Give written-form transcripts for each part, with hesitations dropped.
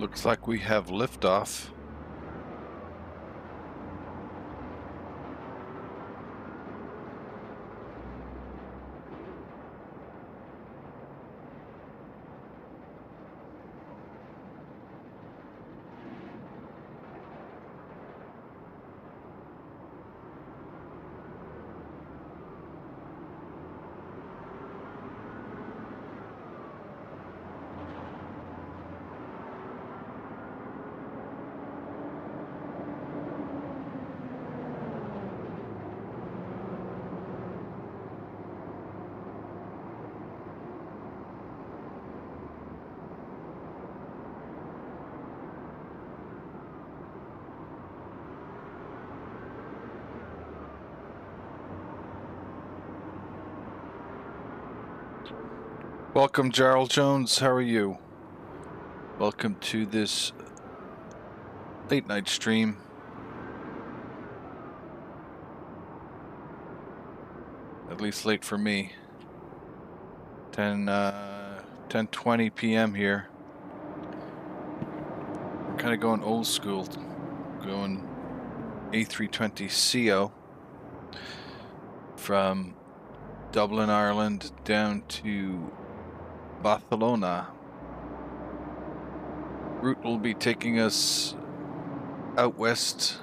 Looks like we have liftoff. Welcome, Gerald Jones. How are you? Welcome to this late night stream. At least late for me. 10:20 p.m. here. We're kind of going old school, going A320ceo from Dublin, Ireland down to Barcelona. Route will be taking us out west,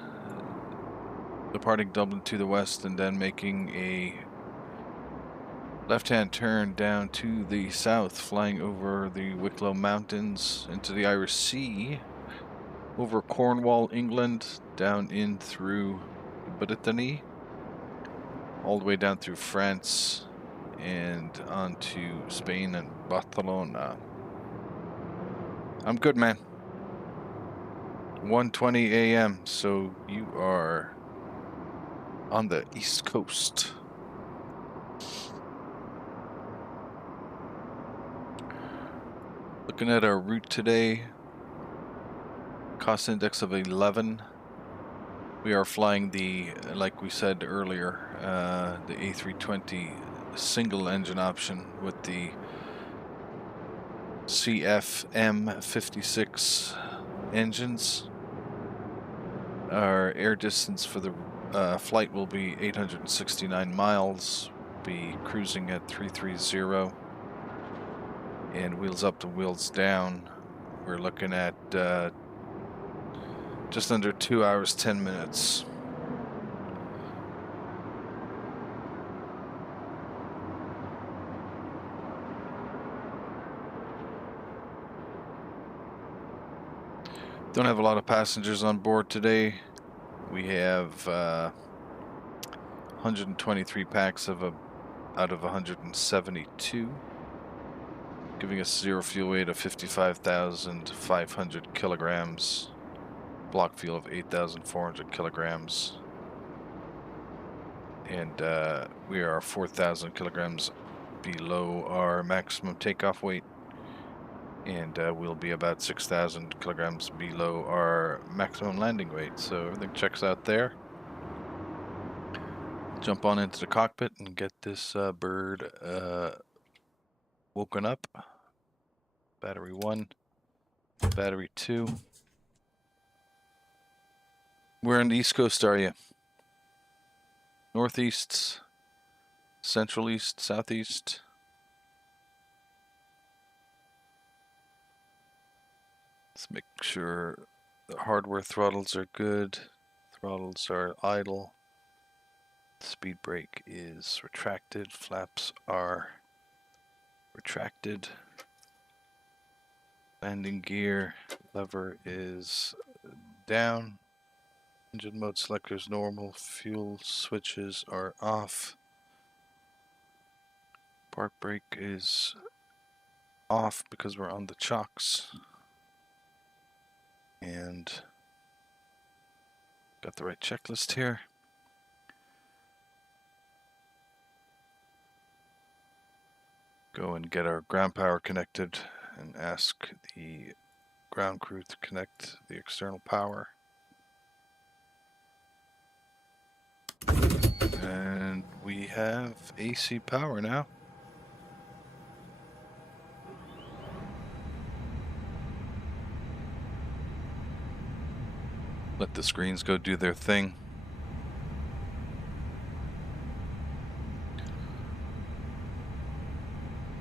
departing Dublin to the west, and then making a left-hand turn down to the south, flying over the Wicklow Mountains into the Irish Sea, over Cornwall, England, down in through Brittany, all the way down through France, and on to Spain and Barcelona. I'm good, man. 1:20 a.m. So you are on the East Coast. Looking at our route today, cost index of 11. We are flying the, like we said earlier, the A320 single engine option with the CFM56 engines. Our air distance for the flight will be 869 miles, be cruising at 330, and wheels up to wheels down, we're looking at just under 2 hours, 10 minutes. Don't have a lot of passengers on board today. We have 123 packs out of 172, giving us zero fuel weight of 55,500 kilograms, block fuel of 8,400 kilograms, and we are 4,000 kilograms below our maximum takeoff weight, and we'll be about 6,000 kilograms below our maximum landing weight. So everything checks out there. Jump on into the cockpit and get this bird woken up. Battery 1, battery 2. Where on the East Coast are you? Northeast, Central East, Southeast? Let's make sure the hardware throttles are good. Throttles are idle. Speed brake is retracted. Flaps are retracted. Landing gear lever is down. Engine mode selector is normal. Fuel switches are off. Park brake is off because we're on the chocks. And got the right checklist here. Go and get our ground power connected and ask the ground crew to connect the external power. And we have AC power now. Let the screens go do their thing.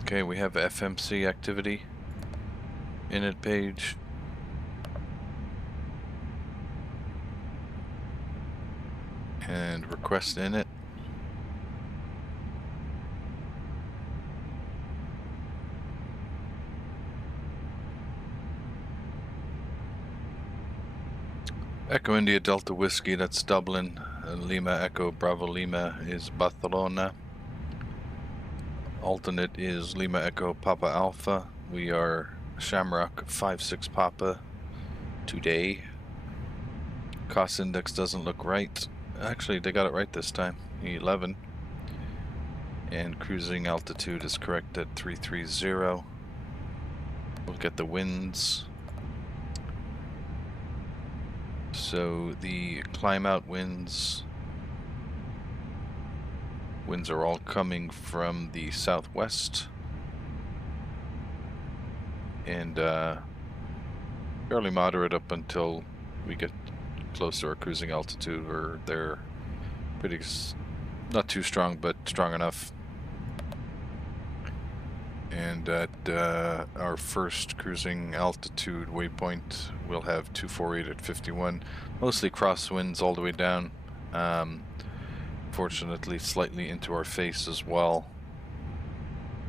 Okay, we have FMC activity. Init page. And request init. Echo India Delta Whiskey, that's Dublin. Lima Echo Bravo Lima is Barcelona. Alternate is Lima Echo Papa Alpha. We are Shamrock 56 Papa today. Cost index doesn't look right. Actually, they got it right this time, 11. And cruising altitude is correct at 330. We'll get the winds. So the climb out winds are all coming from the southwest and fairly moderate up until we get close to our cruising altitude, where they're pretty, not too strong, but strong enough. And at our first cruising altitude waypoint, we'll have 248 at 51, mostly crosswinds all the way down. Fortunately, slightly into our face as well,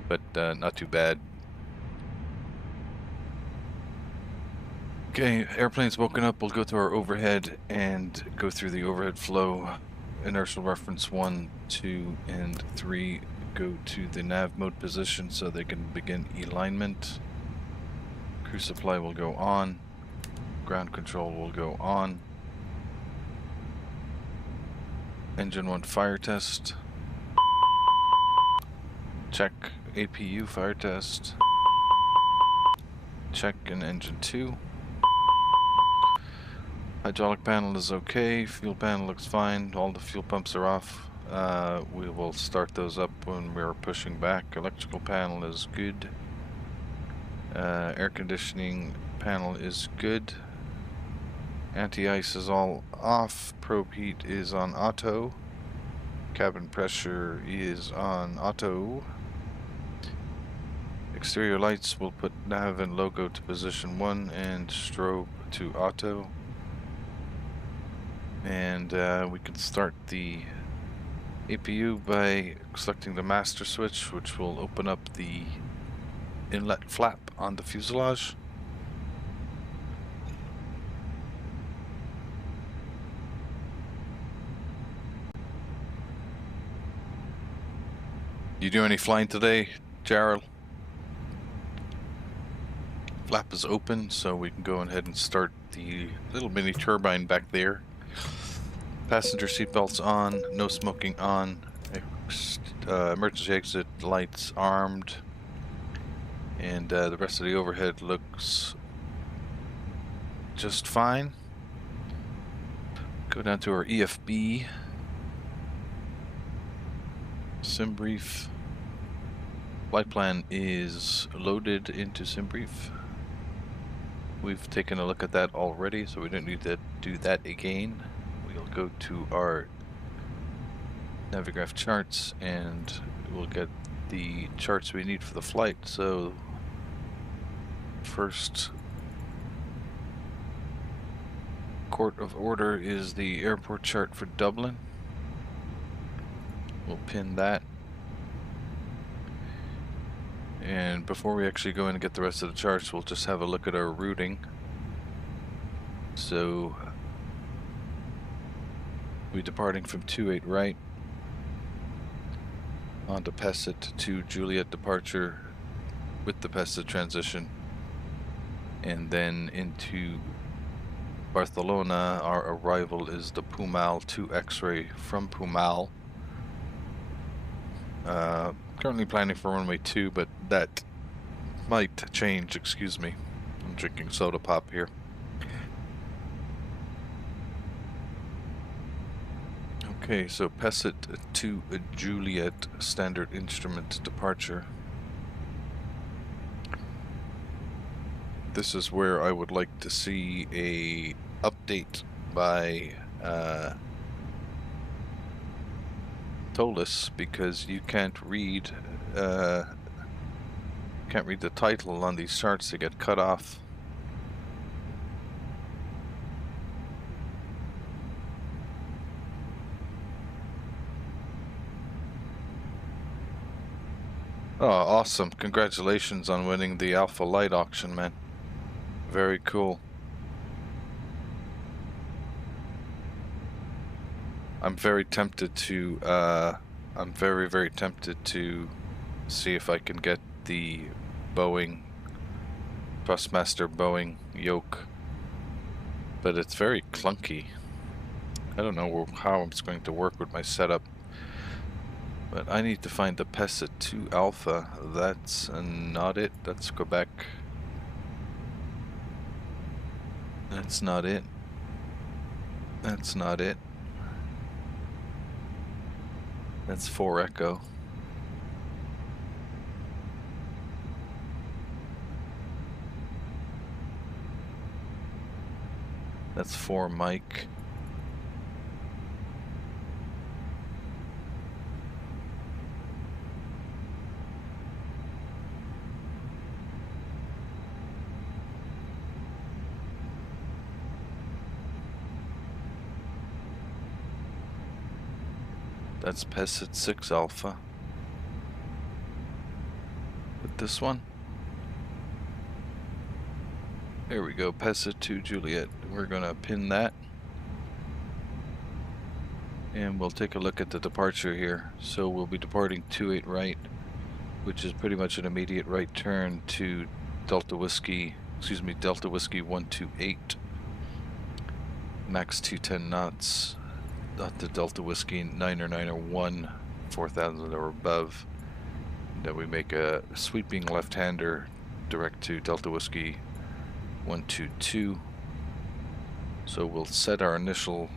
but not too bad. Okay, airplane's woken up. We'll go to our overhead and go through the overhead flow. Inertial reference 1, 2, and 3 go to the nav mode position so they can begin alignment. Crew supply will go on. Ground control will go on. Engine 1 fire test. Check APU fire test. Check in engine 2. Hydraulic panel is okay. Fuel panel looks fine. All the fuel pumps are off. We will start those up when we're pushing back. Electrical panel is good. Air conditioning panel is good. Anti-ice is all off. Probe heat is on auto. Cabin pressure is on auto. Exterior lights, will put nav and logo to position 1 and strobe to auto. And we can start the APU by selecting the master switch, which will open up the inlet flap on the fuselage. You do any flying today, Gerald? Flap is open, so we can go ahead and start the little mini turbine back there. Passenger seatbelts on, no smoking on, emergency exit lights armed, and the rest of the overhead looks just fine. Go down to our EFB. Sim brief. Flight plan is loaded into sim brief. We've taken a look at that already, so we don't need to do that again. We'll go to our Navigraph charts and we'll get the charts we need for the flight. So first court of order is the airport chart for Dublin. We'll pin that. And before we actually go in and get the rest of the charts, we'll just have a look at our routing. So we're departing from 28 right onto Pesset to Juliet departure with the Pesset transition, and then into Barcelona. Our arrival is the Pumal 2 X-ray from Pumal. Currently planning for runway 2, but that might change. Excuse me, I'm drinking soda pop here. Okay, so Pesset to Juliet standard instrument departure. This is where I would like to see a update by ToLiss because you can't read the title on these charts. They get cut off. Oh, awesome. Congratulations on winning the ALVA Light auction, man. Very cool. I'm very tempted to, I'm very, very tempted to see if I can get the Boeing, Thrustmaster Boeing yoke, but it's very clunky. I don't know how it's going to work with my setup. But I need to find the PESA 2 Alpha. That's not it. That's Quebec. That's not it. That's not it. That's 4 Echo. That's 4 Mike. That's PESA 6 Alpha. With this one. There we go, PESA 2 Juliet. We're gonna pin that. And we'll take a look at the departure here. So we'll be departing 28 right, which is pretty much an immediate right turn to Delta Whiskey 128. Max 210 knots. The Delta Whiskey 901, 4,000 or above. Then we make a sweeping left-hander direct to Delta Whiskey 122. So we'll set our initial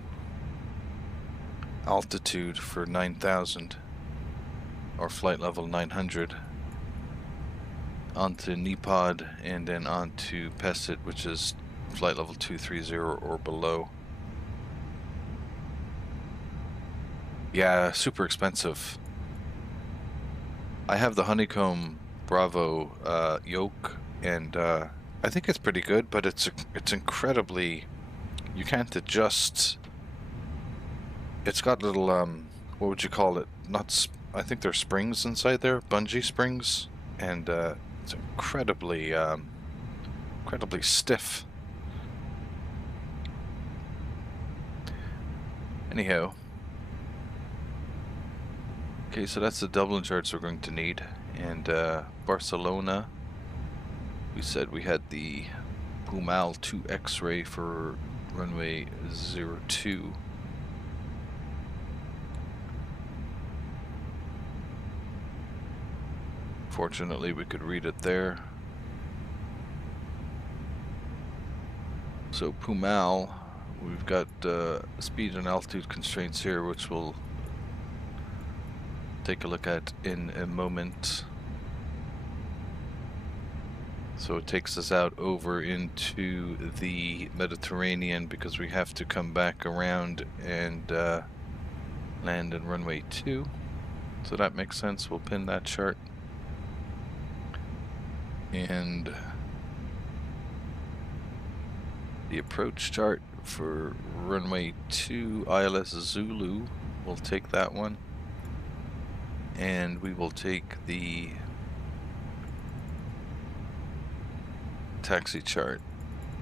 altitude for 9,000 or flight level 900 onto Nepod and then onto Pessit, which is flight level 230 or below. Yeah, super expensive. I have the Honeycomb Bravo yoke, and I think it's pretty good, but it's incredibly, you can't adjust. It's got little what would you call it? I think there's springs inside there, bungee springs, and it's incredibly stiff. Anyhow. Okay, so that's the Dublin charts we're going to need. And Barcelona, we said we had the Pumal 2 X-ray for runway 02. Fortunately, we could read it there. So Pumal, we've got speed and altitude constraints here, which we'll take a look at in a moment. So it takes us out over into the Mediterranean because we have to come back around and land in runway 2. So that makes sense. We'll pin that chart. And the approach chart for runway 2 ILS Zulu, we'll take that one. And we will take the taxi chart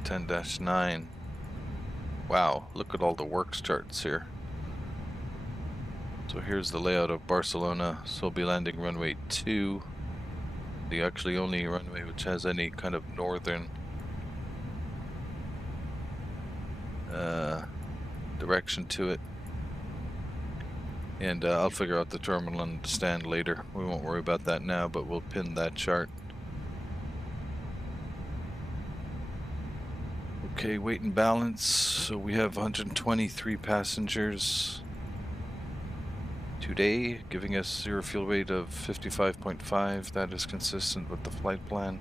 10-9. Wow, look at all the works charts here. So here's the layout of Barcelona. So we'll be landing runway 2, the actually only runway which has any kind of northern direction to it. And I'll figure out the terminal and stand later. We won't worry about that now, but we'll pin that chart. Okay, weight and balance. So we have 123 passengers today, giving us zero fuel weight of 55.5. That is consistent with the flight plan.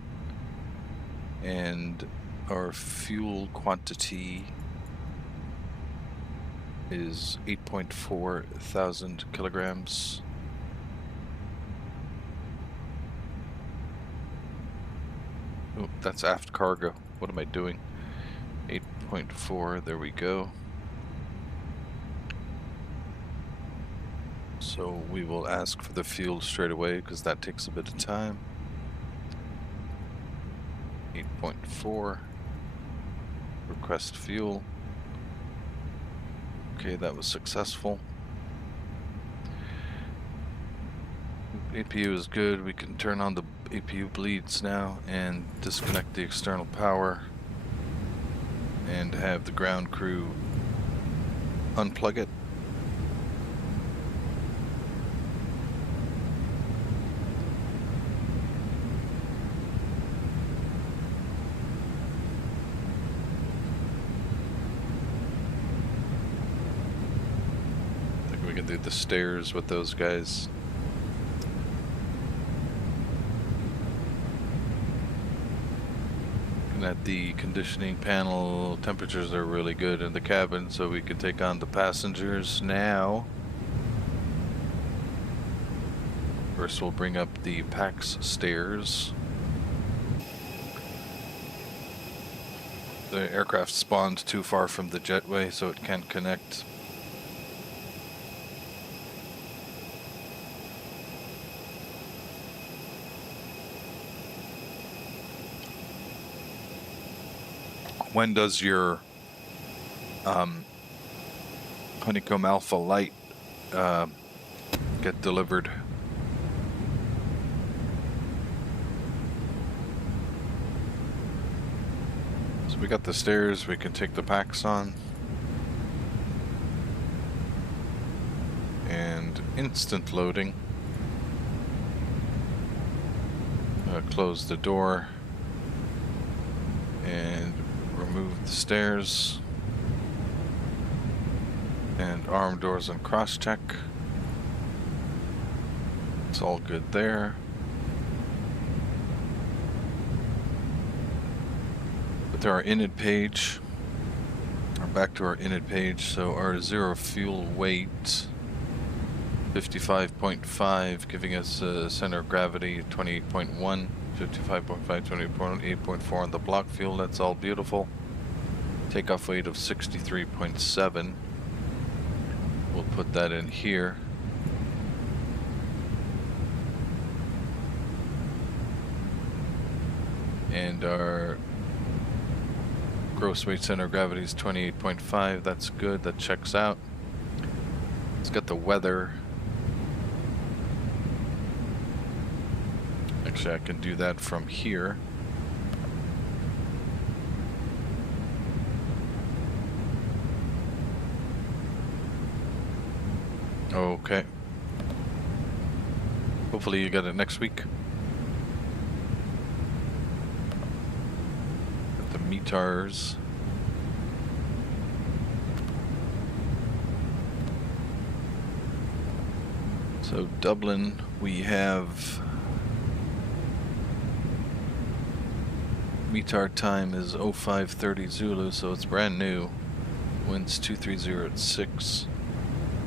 And our fuel quantity is 8.4 thousand kilograms. Oh, that's aft cargo. What am I doing? 8.4, there we go. So we will ask for the fuel straight away because that takes a bit of time. 8.4, request fuel. Okay, that was successful. APU is good. We can turn on the APU bleeds now and disconnect the external power and have the ground crew unplug it. I think we can do the stairs with those guys. At the conditioning panel, temperatures are really good in the cabin, so we can take on the passengers now. First we'll bring up the PAX stairs. The aircraft spawned too far from the jetway, so it can't connect. When does your Honeycomb Alpha Light get delivered? So we got the stairs, we can take the PAX on. And instant loading. Close the door. And remove the stairs and arm doors and cross check. It's all good there. But our init page, we're back to our init page. So our zero fuel weight 55.5, giving us a center of gravity 28.1. 55.5, 28.4 on the block fuel, that's all beautiful. Takeoff weight of 63.7. We'll put that in here. And our gross weight center of gravity is 28.5, that's good, that checks out. Let's get the weather. Actually, I can do that from here. Okay. Hopefully you get it next week. Got the METARs. So Dublin, we have METAR time is 0530 Zulu, so it's brand new. Winds 230 at 6.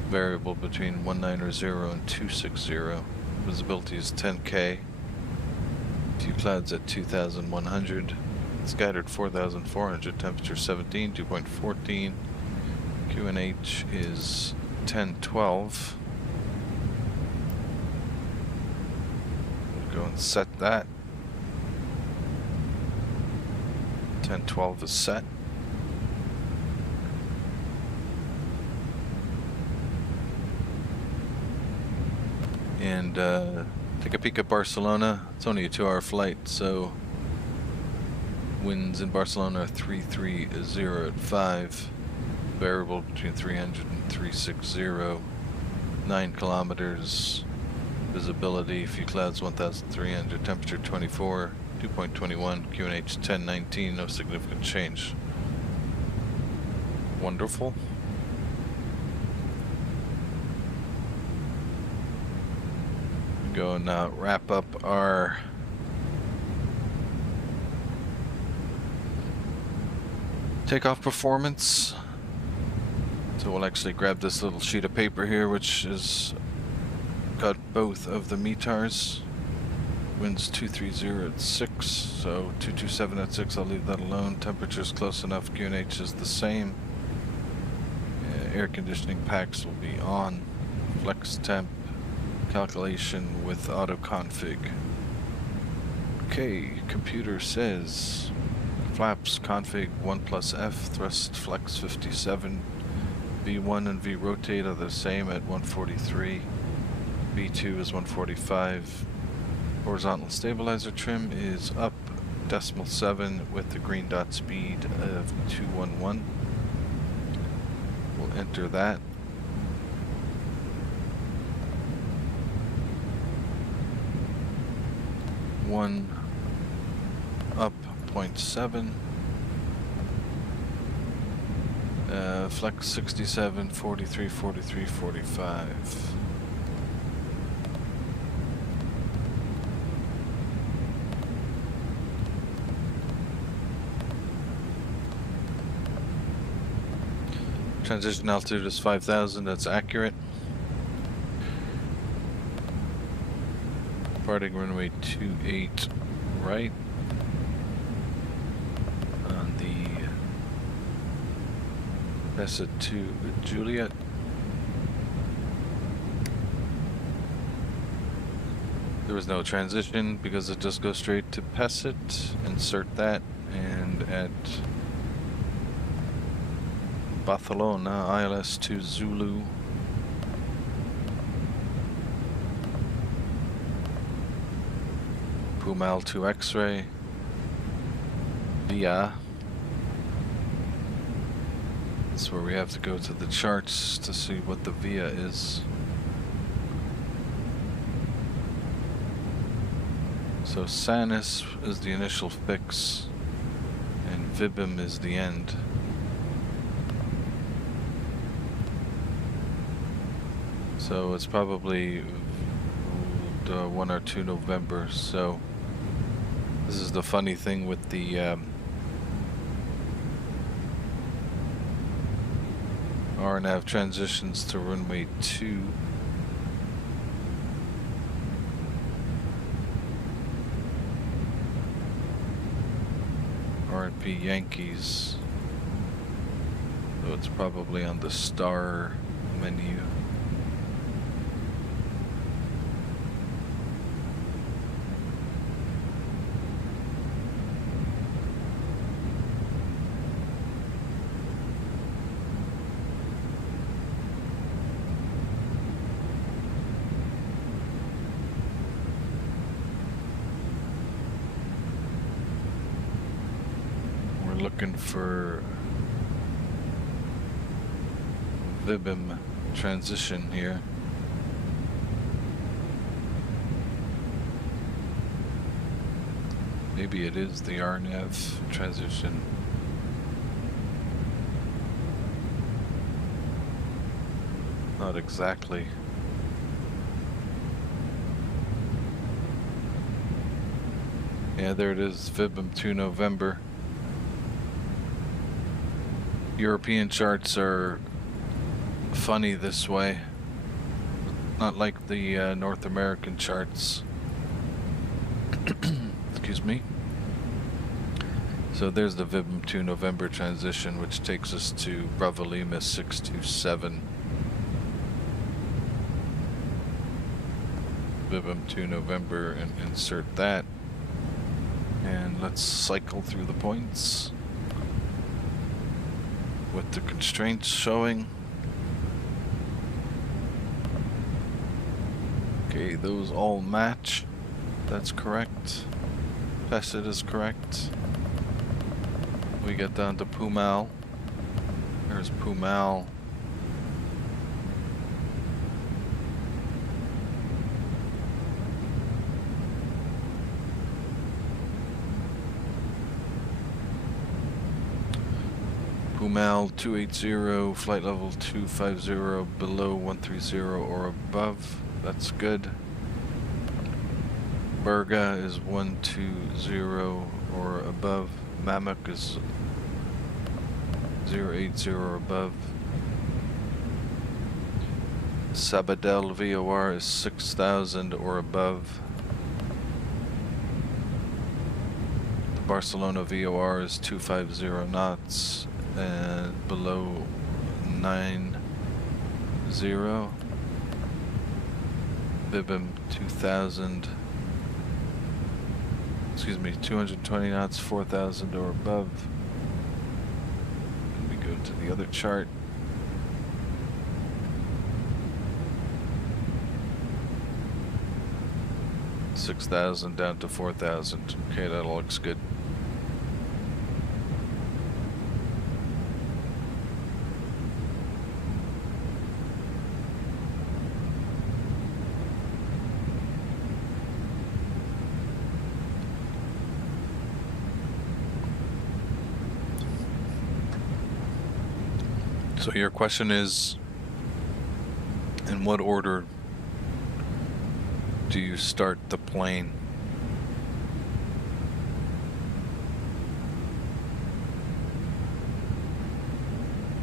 Variable between 190 and 260. Visibility is 10K. Few clouds at 2,100. Scattered 4,400. Temperature 17, 2.14. QNH is 1012. We'll go and set that. 1012 is set. And take a peek at Barcelona. It's only a 2-hour flight, so winds in Barcelona are 330 at 5. Variable between 300 and 360. 9 kilometers. Visibility, few clouds 1,300. Temperature 24. 2.21, QNH 1019, no significant change. Wonderful. Go and wrap up our takeoff performance. So we'll actually grab this little sheet of paper here, which is got both of the METARs. Winds 230 at 6, so 227 at 6, I'll leave that alone. Temperature's close enough, QNH is the same. Air conditioning packs will be on. Flex temp calculation with auto config. Okay, computer says flaps config 1+F, thrust flex 57. V1 and V rotate are the same at 143. V2 is 145. Horizontal stabilizer trim is up 0.7 with the green dot speed of 211. We'll enter that. One up 0.7. Flex 67, 43, 43, 45. Transition altitude is 5,000, that's accurate. Departing runway 28 right. On the Bessa to Juliet. There was no transition because it just goes straight to Pesset. Insert that, and at Barcelona, ILS to Zulu. Pumal to X-ray. Via. That's where we have to go to the charts to see what the via is. So Sanis is the initial fix, and Vibim is the end. So it's probably 1 or 2 November. So this is the funny thing with the RNAV transitions to runway 2. RNP Yankees. So it's probably on the star menu. Looking for Vibim transition here. Maybe it is the RNAV transition. Not exactly. Yeah, there it is, Vibim to November. European charts are funny this way, not like the North American charts. Excuse me. So there's the Vibim to November transition, which takes us to Bravo Lima 627. Vibim to November, and insert that. And let's cycle through the points with the constraints showing. Okay, those all match. That's correct. Pesset is correct. We get down to Pumal. There's Pumal. Pumal 280, flight level 250, below 130 or above. That's good. Berga is 120 or above. Mammoth is 080 or above. Sabadell VOR is 6,000 or above. The Barcelona VOR is 250 knots and below 90. Bibim 2,000. Excuse me, 220 knots, 4,000 or above. And we go to the other chart. $6,000 down to 4,000. Okay, that all looks good. So your question is, in what order do you start the plane?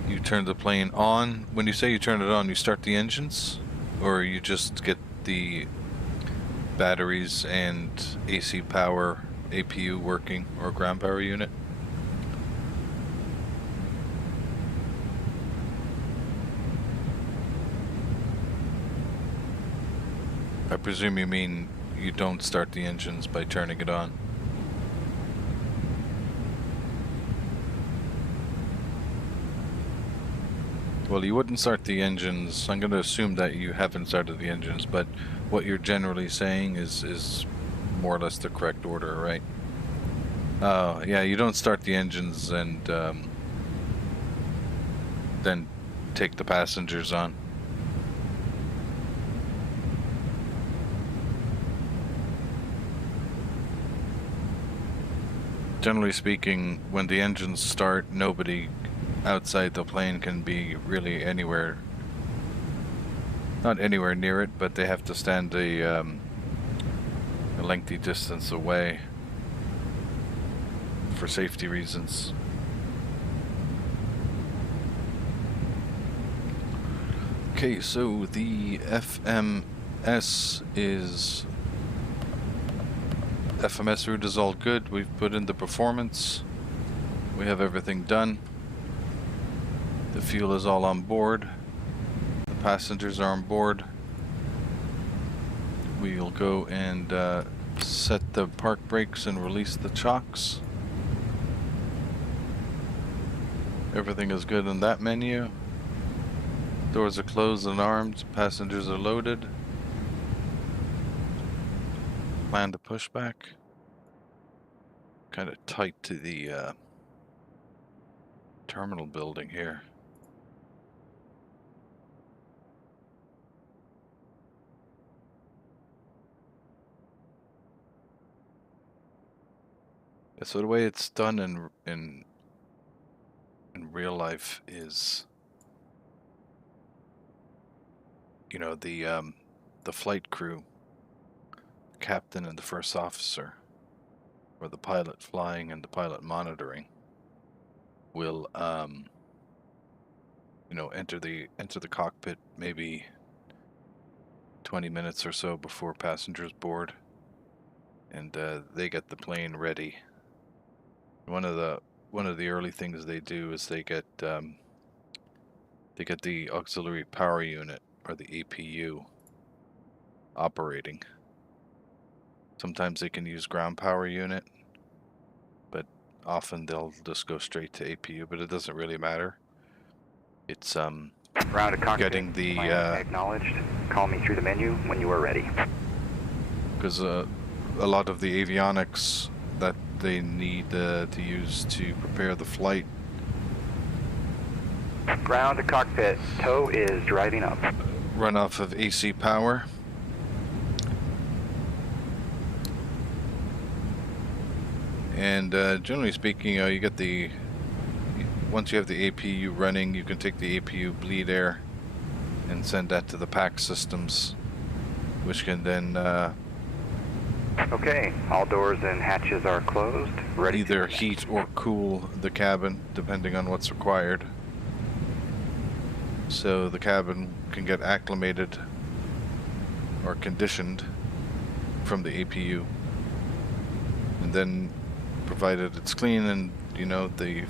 You turn the plane on. When you say you turn it on, you start the engines? Or you just get the batteries and AC power, APU working, or ground power unit? I presume you mean you don't start the engines by turning it on. Well, you wouldn't start the engines. I'm going to assume that you haven't started the engines, but what you're generally saying is more or less the correct order, right? Yeah, you don't start the engines and then take the passengers on. Generally speaking, when the engines start, nobody outside the plane can be really anywhere, not anywhere near it, but they have to stand a lengthy distance away for safety reasons. Okay, so the FMS route is all good. We've put in the performance. We have everything done. The fuel is all on board. The passengers are on board. We'll go and set the park brakes and release the chocks. Everything is good in that menu. Doors are closed and armed. Passengers are loaded. Land to pushback. Kind of tight to the terminal building here. So the way it's done in real life is, you know, the flight crew, captain and the first officer, or the pilot flying and the pilot monitoring, will you know, enter the cockpit maybe 20 minutes or so before passengers board, and they get the plane ready. One of the early things they do is they get the auxiliary power unit, or the APU, operating. Sometimes they can use ground power unit, but often they'll just go straight to APU, but it doesn't really matter. It's Round to cockpit. Getting the acknowledged. Call me through the menu when you are ready. Because a lot of the avionics that they need to use to prepare the flight. Ground to cockpit. Tow is driving up. Run off of AC power. And generally speaking, you get the, once you have the APU running, you can take the APU bleed air and send that to the PAC systems, which can then okay, all doors and hatches are closed. Ready either heat or cool the cabin, depending on what's required. so the cabin can get acclimated or conditioned from the APU. And then, provided it's clean and, you know, the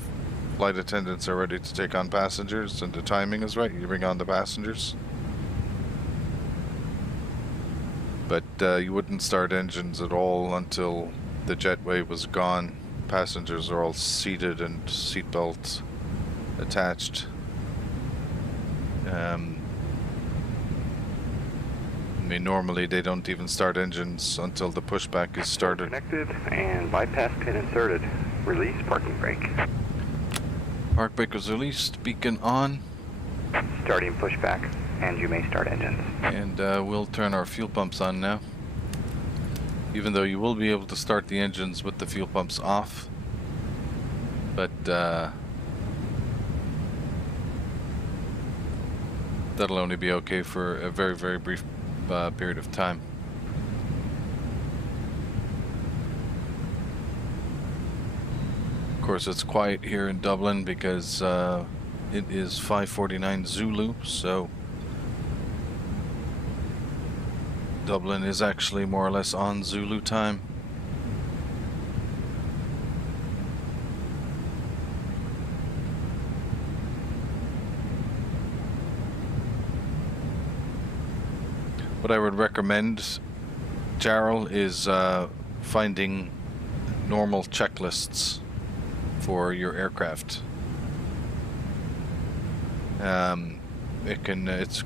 flight attendants are ready to take on passengers and the timing is right, you bring on the passengers. But you wouldn't start engines at all until the jetway was gone. Passengers are all seated and seatbelts attached. I mean, normally they don't even start engines until the pushback is started. Connected and bypass pin inserted. Release parking brake. Park brake was released, beacon on. Starting pushback, and you may start engines. And we'll turn our fuel pumps on now. Even though you will be able to start the engines with the fuel pumps off. But that'll only be okay for a very, very brief period of time. Of course, it's quiet here in Dublin because it is 5:49 Zulu, so Dublin is actually more or less on Zulu time. What I would recommend, Jarrell, is finding normal checklists for your aircraft. It's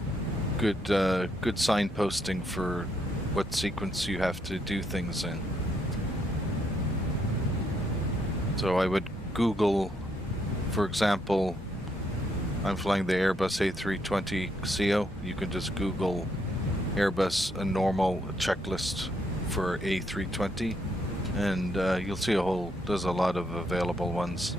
good signposting for what sequence you have to do things in. So I would Google, for example, I'm flying the Airbus A320ceo. You can just Google Airbus a normal checklist for A320, and you'll see there's a lot of available ones.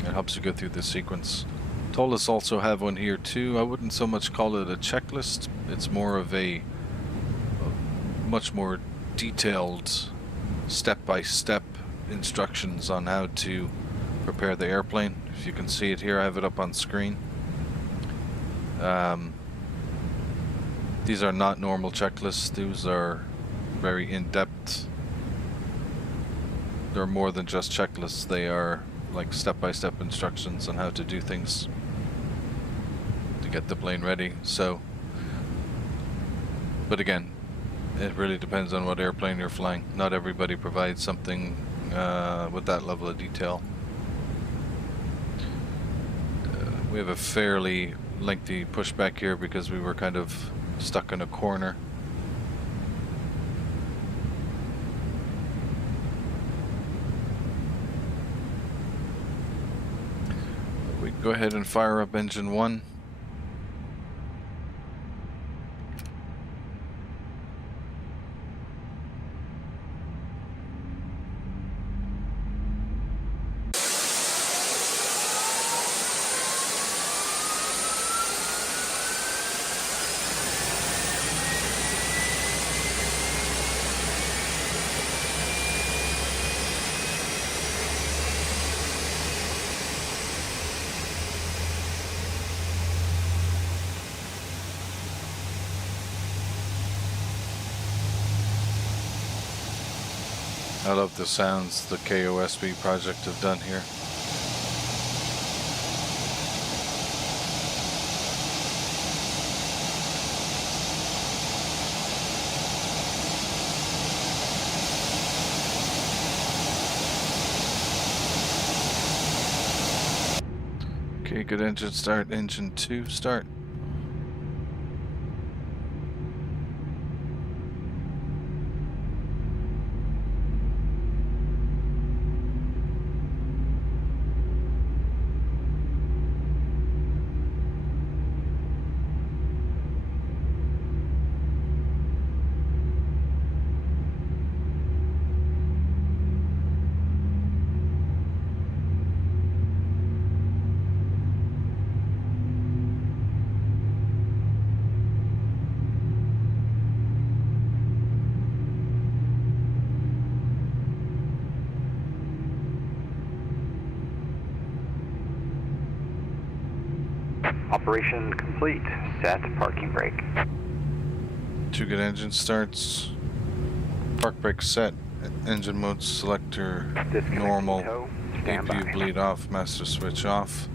It helps you go through the sequence. ToLiss also have one here too. I wouldn't so much call it a checklist. It's more of a much more detailed step-by-step instructions on how to prepare the airplane. If you can see it here, I have it up on screen. These are not normal checklists. These are very in-depth. They're more than just checklists. They are like step-by-step instructions on how to do things to get the plane ready. So, but again, it really depends on what airplane you're flying. Not everybody provides something with that level of detail. We have a fairly lengthy pushback here because we were kind of stuck in a corner. We go ahead and fire up engine 1. I love the sounds the KOSB project have done here. Okay, good engine start. Engine 2 start. Operation complete. Set parking brake. 2 good engine starts. Park brake set. Engine mode selector normal. Tow. Stand APU by. bleed off. Master switch off.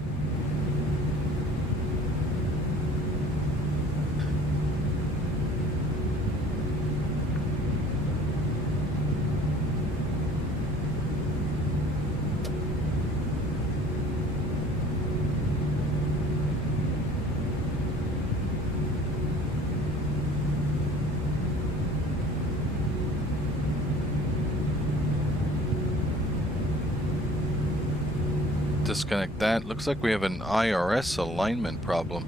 Disconnect that. Looks like we have an IRS alignment problem.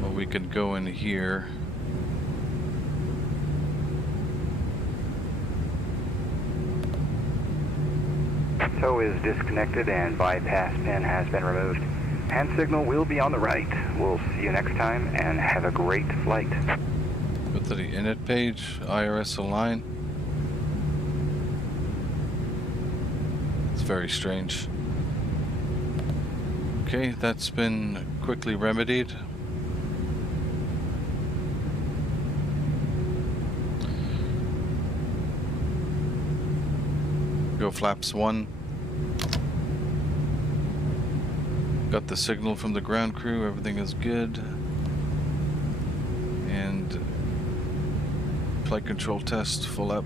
Well, we could go in here. Tow is disconnected and bypass pin has been removed. Hand signal will be on the right. We'll see you next time and have a great flight. Go to the init page. IRS align. It's very strange. Okay, that's been quickly remedied. Go flaps 1. Got the signal from the ground crew, everything is good. And flight control test, full up,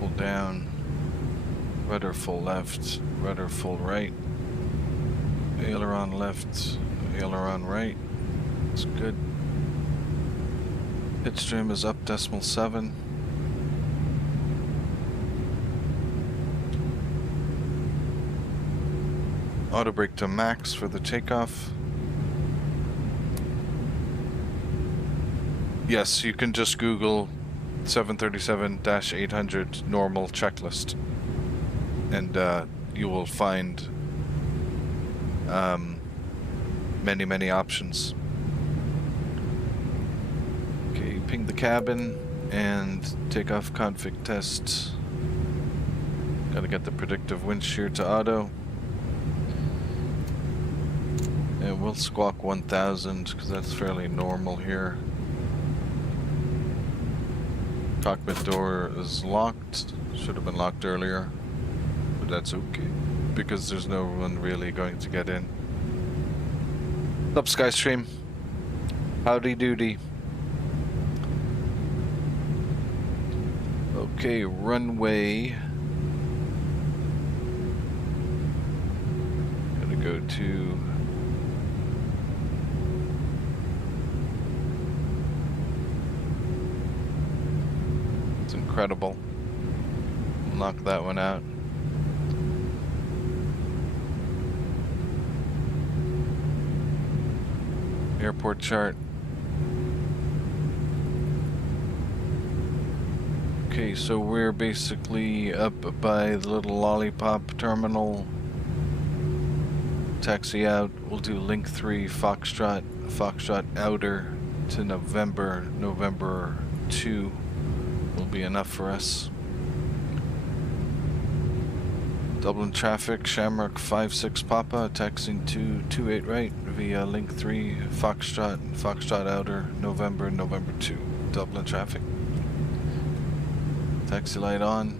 full down, rudder full left, rudder full right, aileron left, aileron right, it's good. Pitch stream is up 0.7. Auto brake to max for the takeoff. Yes, you can just Google 737-800 normal checklist, and you will find many options. Okay, ping the cabin and takeoff config test. Gotta get the predictive wind shear to auto. And we'll squawk 1000 because that's fairly normal here. Cockpit door is locked. Should have been locked earlier, but that's okay because there's no one really going to get in. What's up, Skystream? Howdy doody. Okay, runway. Gotta go to. Incredible. Knock that one out. Airport chart. Okay, so we're basically up by the little lollipop terminal. Taxi out. We'll do link 3 Foxtrot outer to November 2. Will be enough for us. Dublin traffic, Shamrock 56 Papa, taxiing to 28 right via link 3 Foxtrot outer, November 2. Dublin traffic. Taxi light on.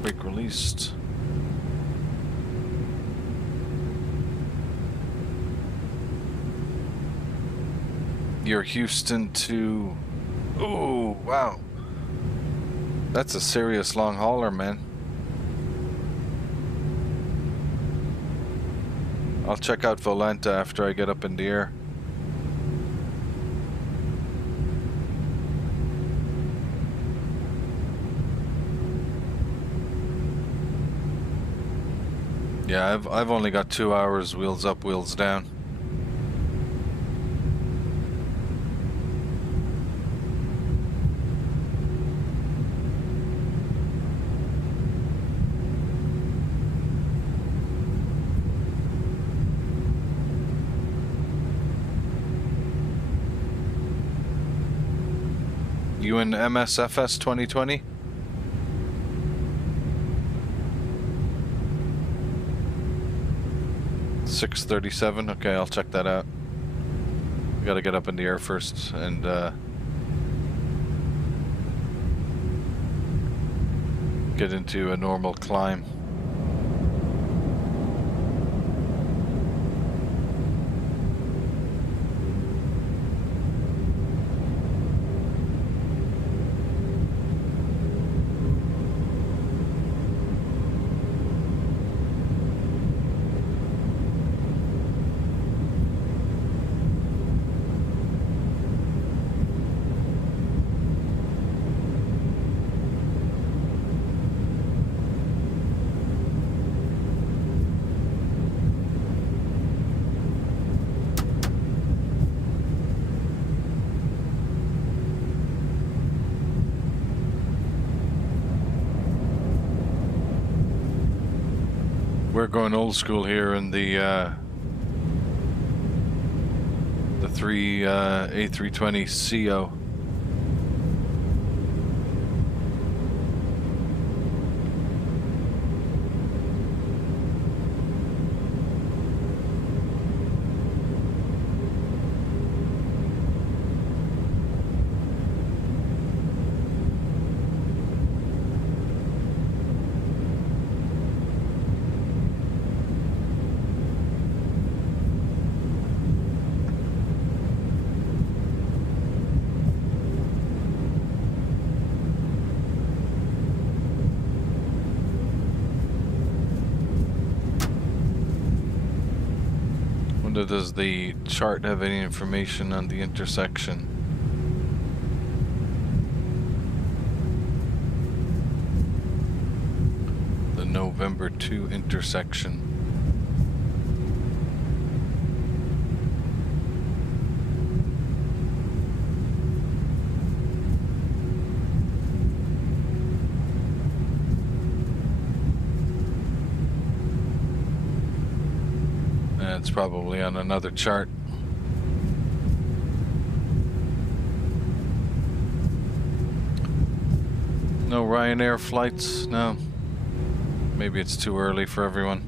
Brake released. You're Houston to. Oh, wow. That's a serious long hauler, man. I'll check out Volanta after I get up in the air. Yeah, I've only got 2 hours wheels up, wheels down. You in MSFS 2020? $637. Okay, I'll check that out. We gotta get up in the air first and get into a normal climb. We're going old school here in the 3 A320ceo. Does the chart have any information on the intersection? The November 2 intersection. It's probably on another chart. No Ryanair flights? No. Maybe it's too early for everyone.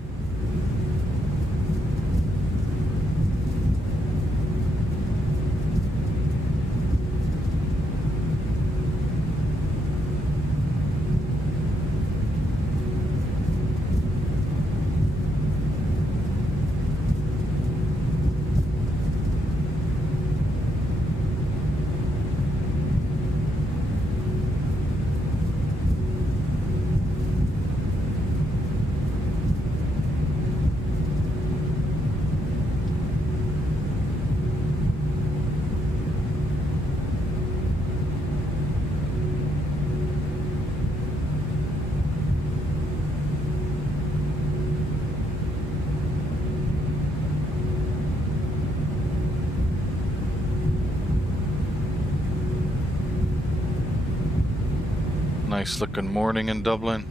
Nice looking morning in Dublin.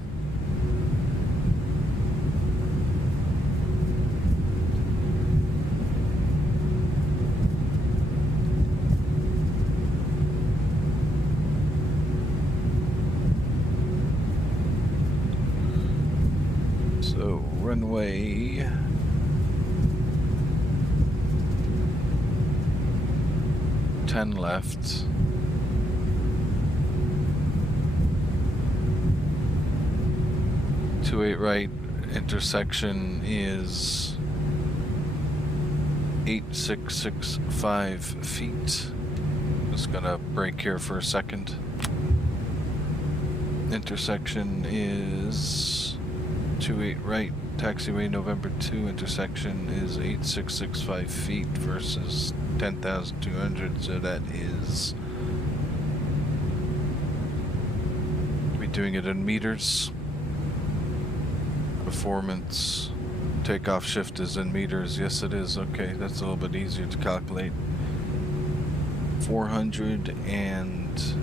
So runway 10 left. Eight right, intersection is 8665 feet. Just gonna brake here for a second. Intersection is 28 right, taxiway November 2, intersection is 8665 feet versus 10,200, so that is, we're doing it in meters. Performance takeoff shift is in meters. Yes, it is. Okay, that's a little bit easier to calculate. 468.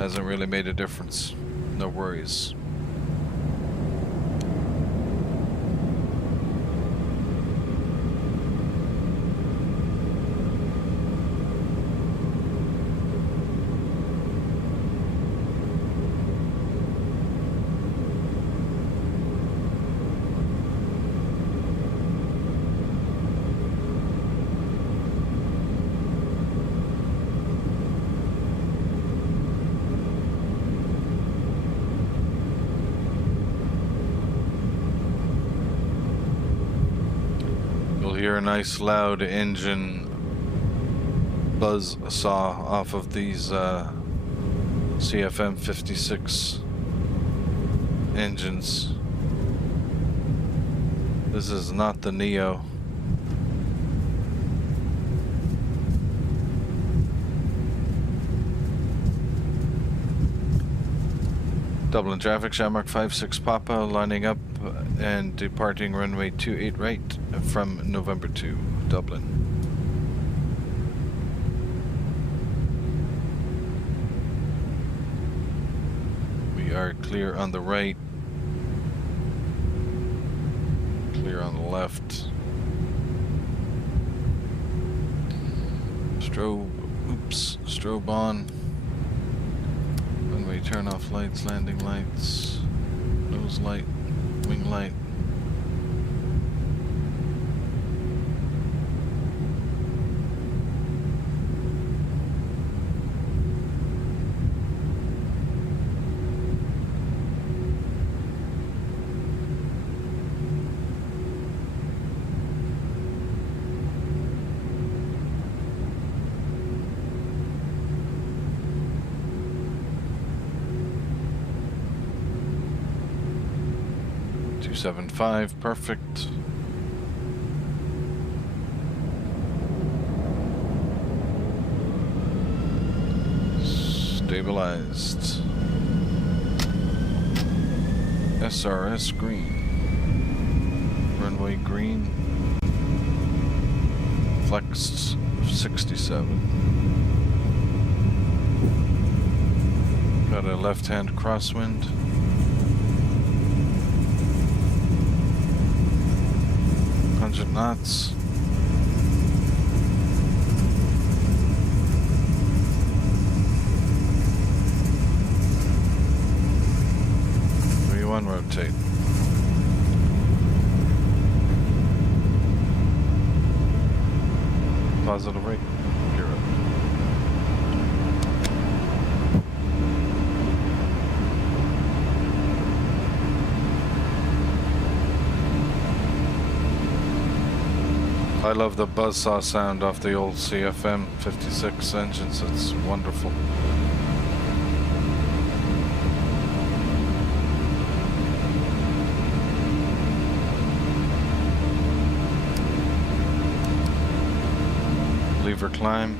hasn't really made a difference. No worries. Hear a nice loud engine buzz saw off of these CFM 56 engines. This is not the Neo. Dublin traffic, Shamrock 56 Papa lining up and departing runway 28 right from November 2, Dublin. We are clear on the right, clear on the left. Strobe on. Runway turn off lights, landing lights, nose light, wing light. .275, perfect. Stabilized. SRS green. Runway green. Flexed 67. Got a left-hand crosswind. 100 knots. V1 rotate. Positive rate. Gear up. I love the buzzsaw sound off the old CFM 56 engines. It's wonderful. Lever climb.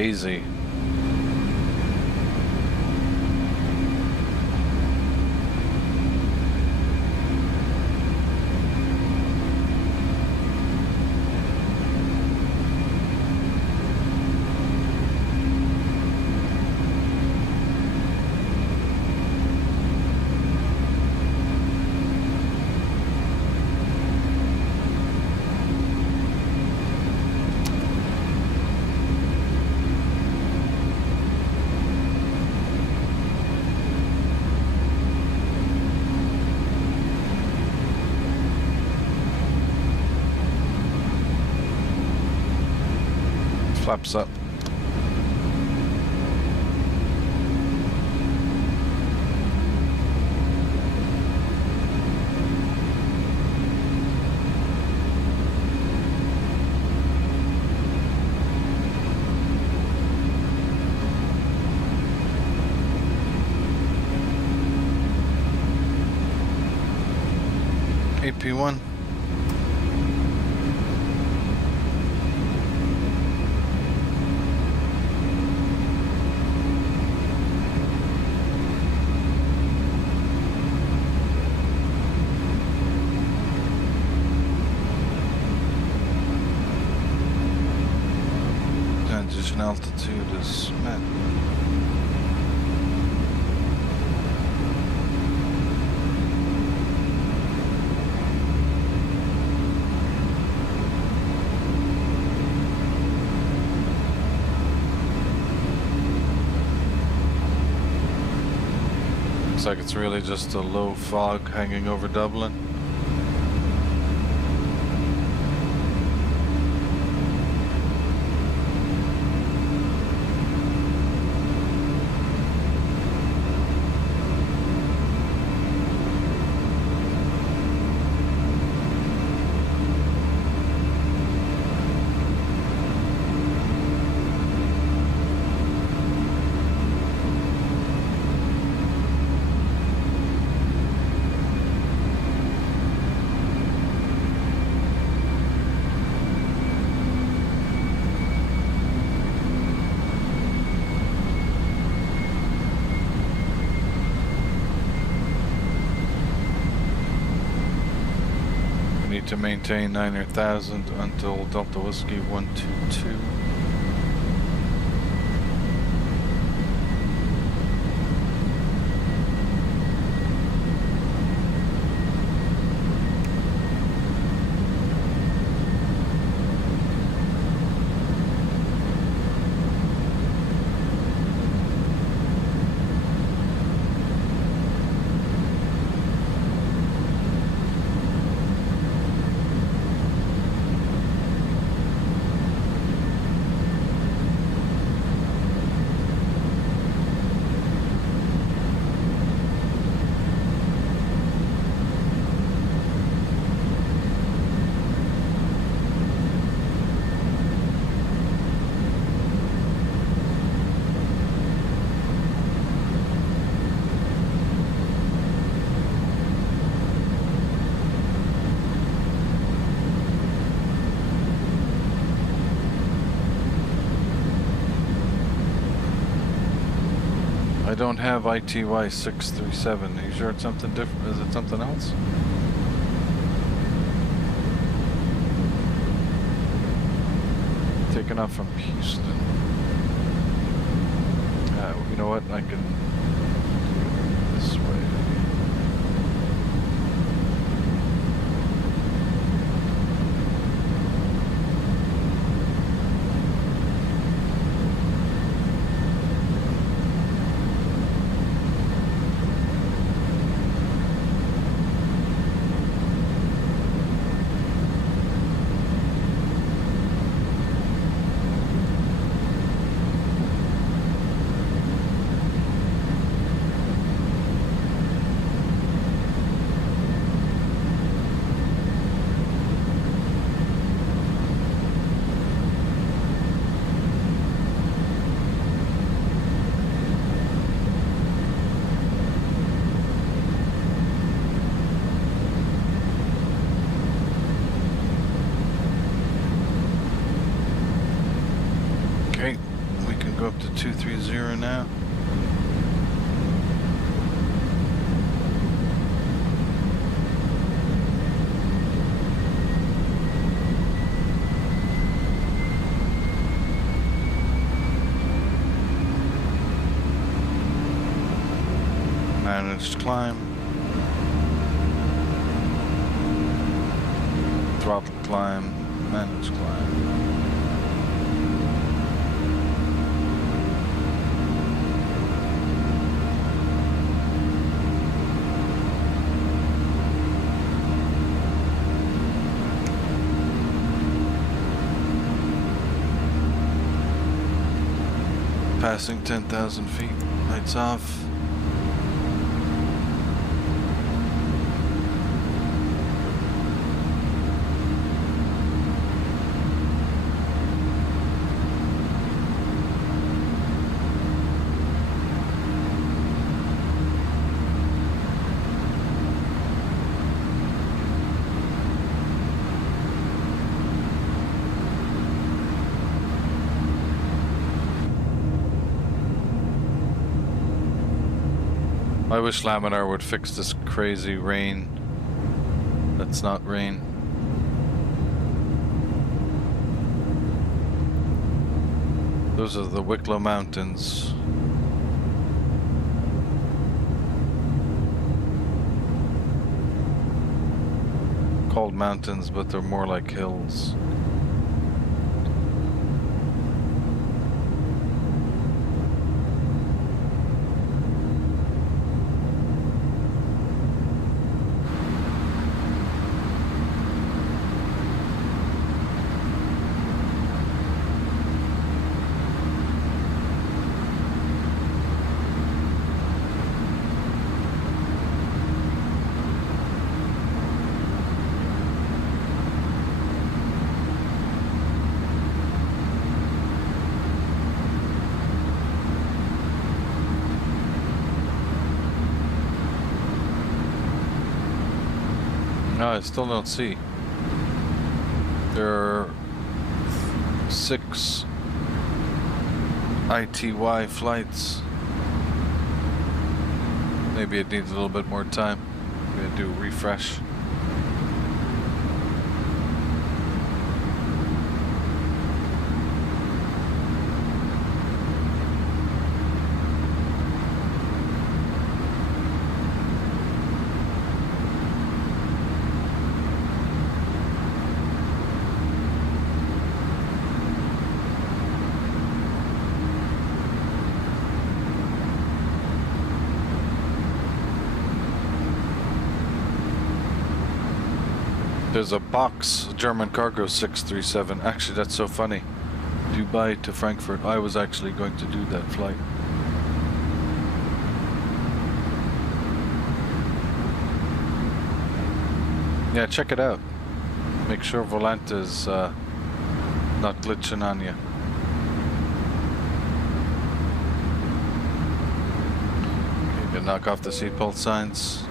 Hazy. Flaps up. AP1. changes in altitude is met. Looks like it's really just a low fog hanging over Dublin. To maintain 9,000 until Delta Whiskey 122. I don't have ITY 637. Are you sure it's something different? Is it something else? Taking off from Houston. You know what? I can do it this way. Go up to 230 now. Managed climb. Throttle climb. Managed climb. Passing 10,000 feet, lights off. I wish Laminar would fix this crazy rain. That's not rain. Those are the Wicklow Mountains. Called mountains, but they're more like hills. No, I still don't see. There are 6 ITY flights. Maybe it needs a little bit more time. Maybe I do a refresh. There's a box German cargo 637. Actually, that's so funny. Dubai to Frankfurt. I was actually going to do that flight. Yeah, check it out. Make sure Volanta's not glitching on you. Okay, you can knock off the seatbelt signs.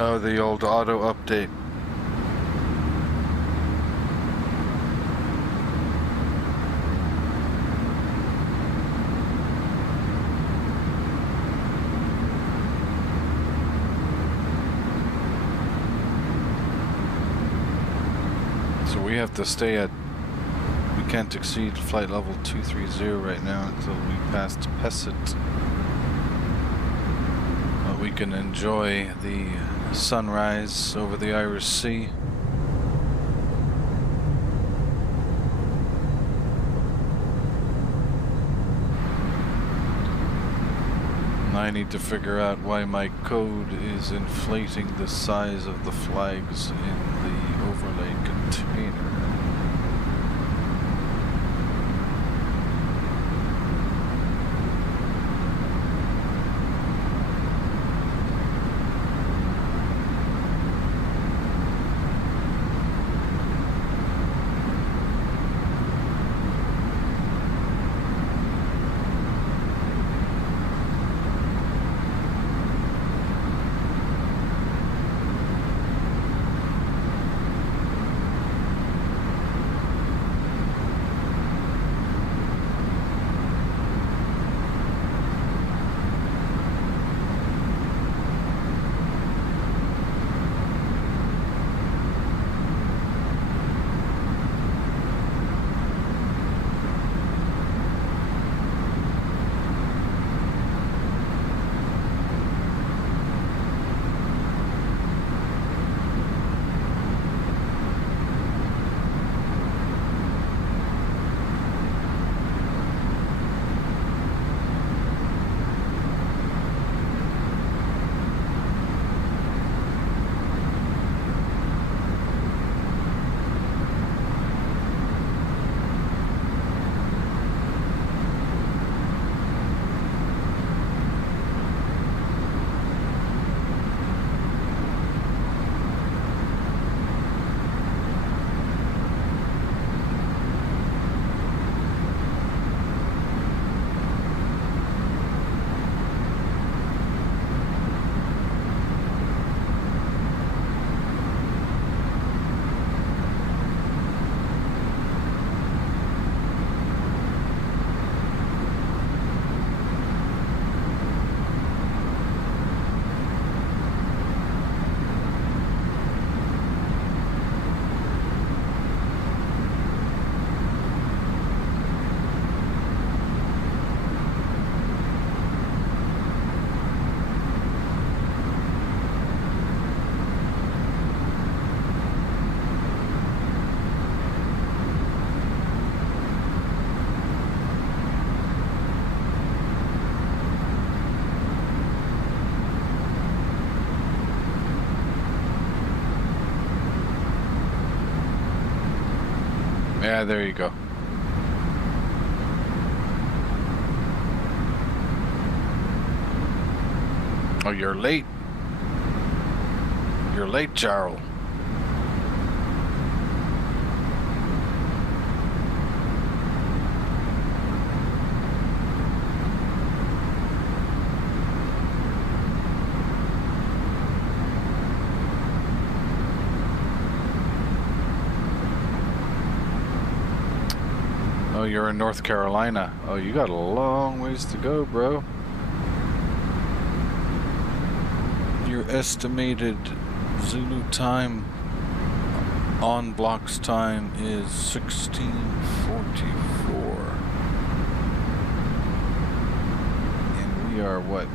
Oh, the old auto update. So we have to stay at, we can't exceed flight level 230 right now until we pass Pesset. We can enjoy the sunrise over the Irish Sea. I need to figure out why my code is inflating the size of the flags in the overlay container. Yeah, there you go. Oh, you're late. You're late, Jarl. Oh, you're in North Carolina. Oh, you got a long ways to go, bro. Your estimated Zulu time on blocks time is 16:44. And we are what?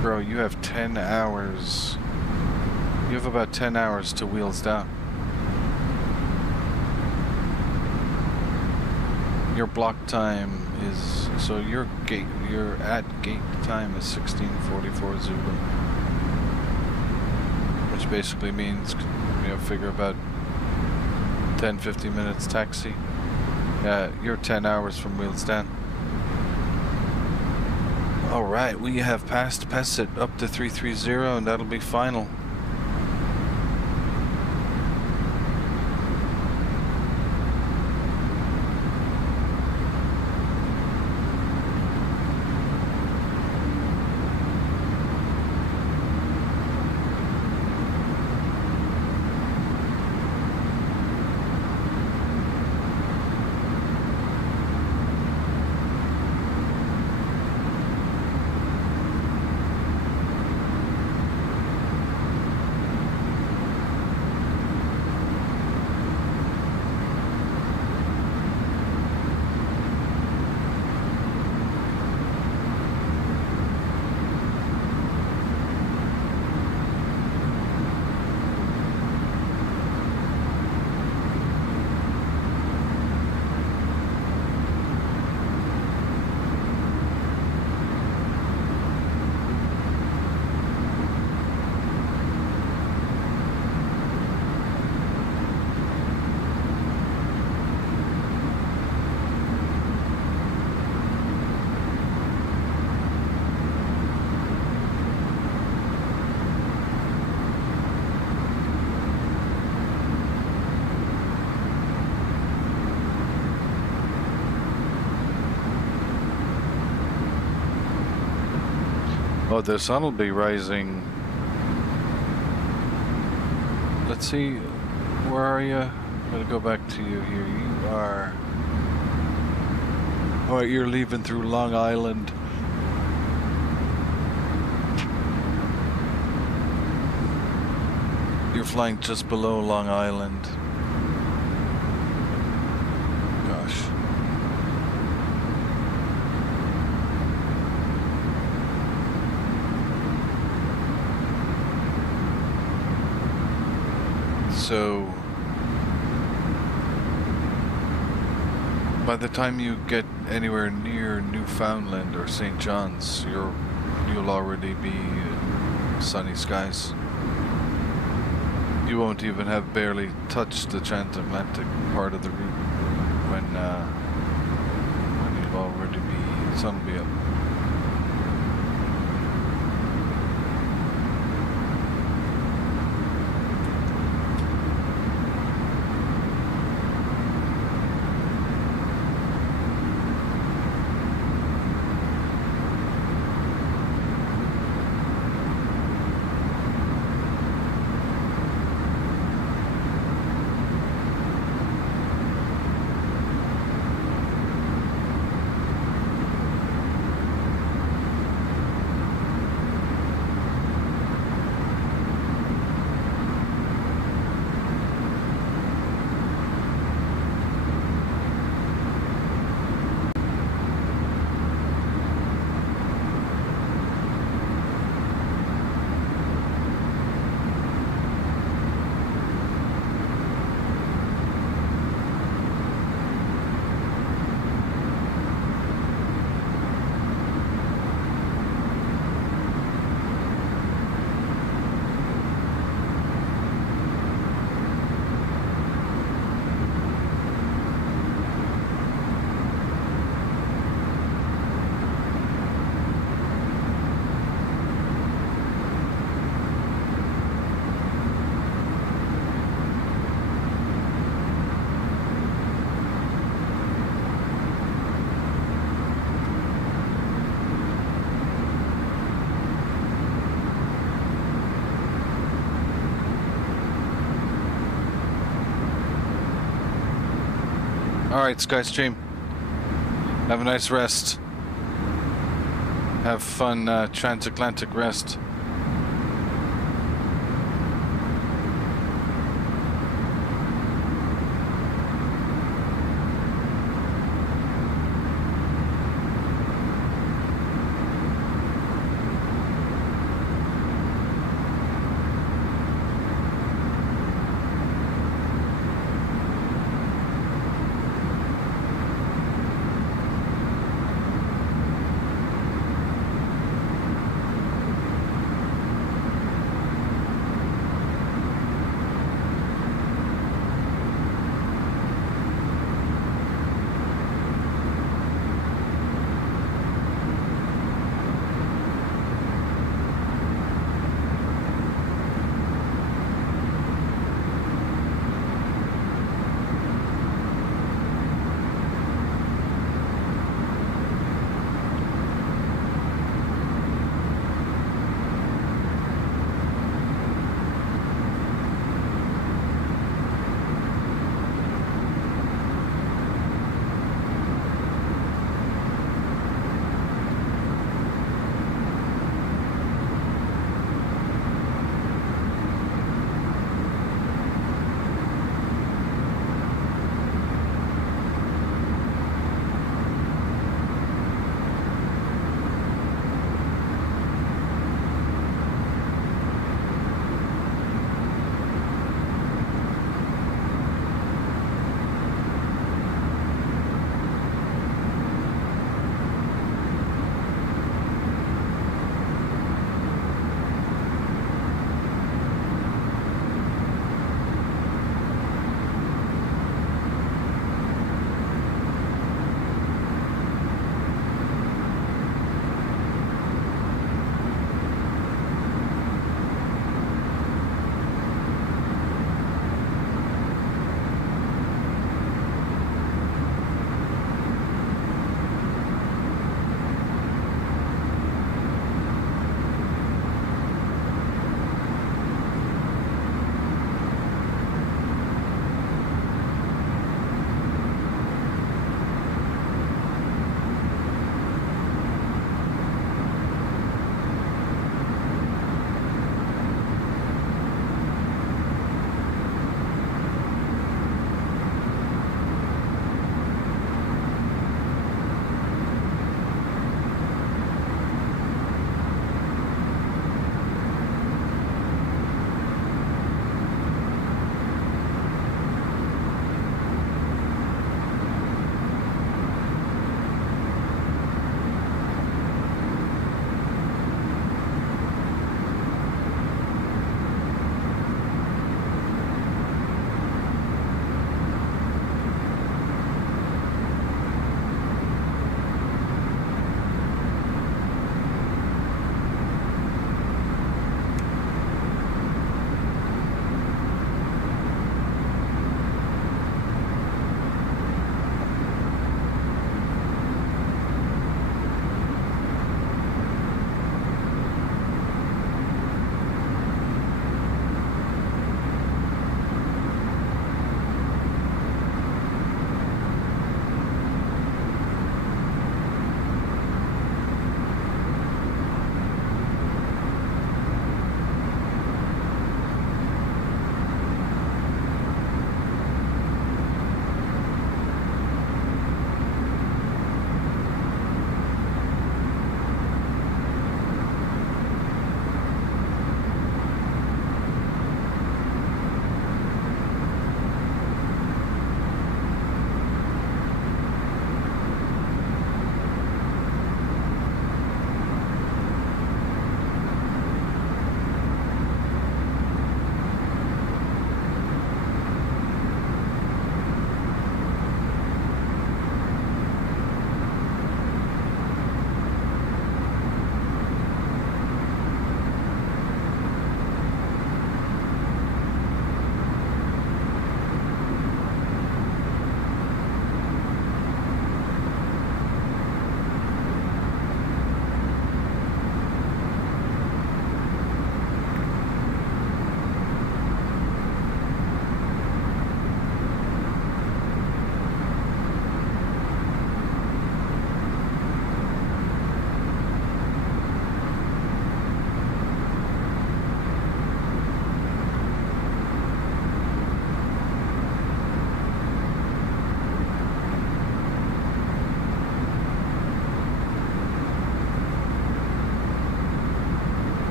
Bro, you have 10 hours. You have about 10 hours to wheels down. Your block time is, so your at gate time is 16:44 Zulu, which basically means, figure about 10-15 minutes taxi. You're 10 hours from wheels down. All right, we have passed Pesset up to 330, and that'll be final. Oh, the sun will be rising. Let's see, where are you? I'm gonna go back to you here. You are... Alright, you're leaving through Long Island. You're flying just below Long Island. Gosh. So, by the time you get anywhere near Newfoundland or St. John's, you'll already be sunny skies. You won't even have barely touched the transatlantic part of the route when you'll already be, sun will be up. Alright, Skystream. Have a nice rest. Have fun transatlantic rest.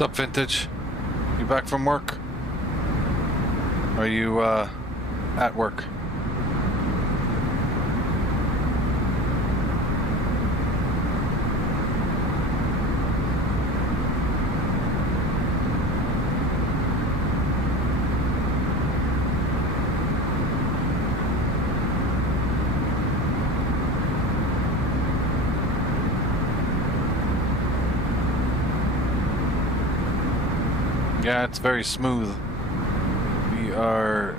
What's up, Vintage? You back from work? Are you at work? Yeah, it's very smooth. We are...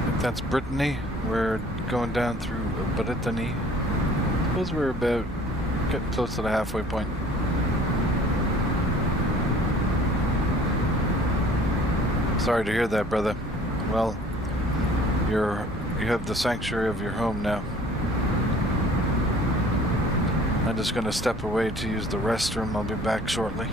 I think that's Brittany. We're going down through Brittany. I suppose we're about getting close to the halfway point. Sorry to hear that, brother. Well, you have the sanctuary of your home now. I'm just going to step away to use the restroom. I'll be back shortly.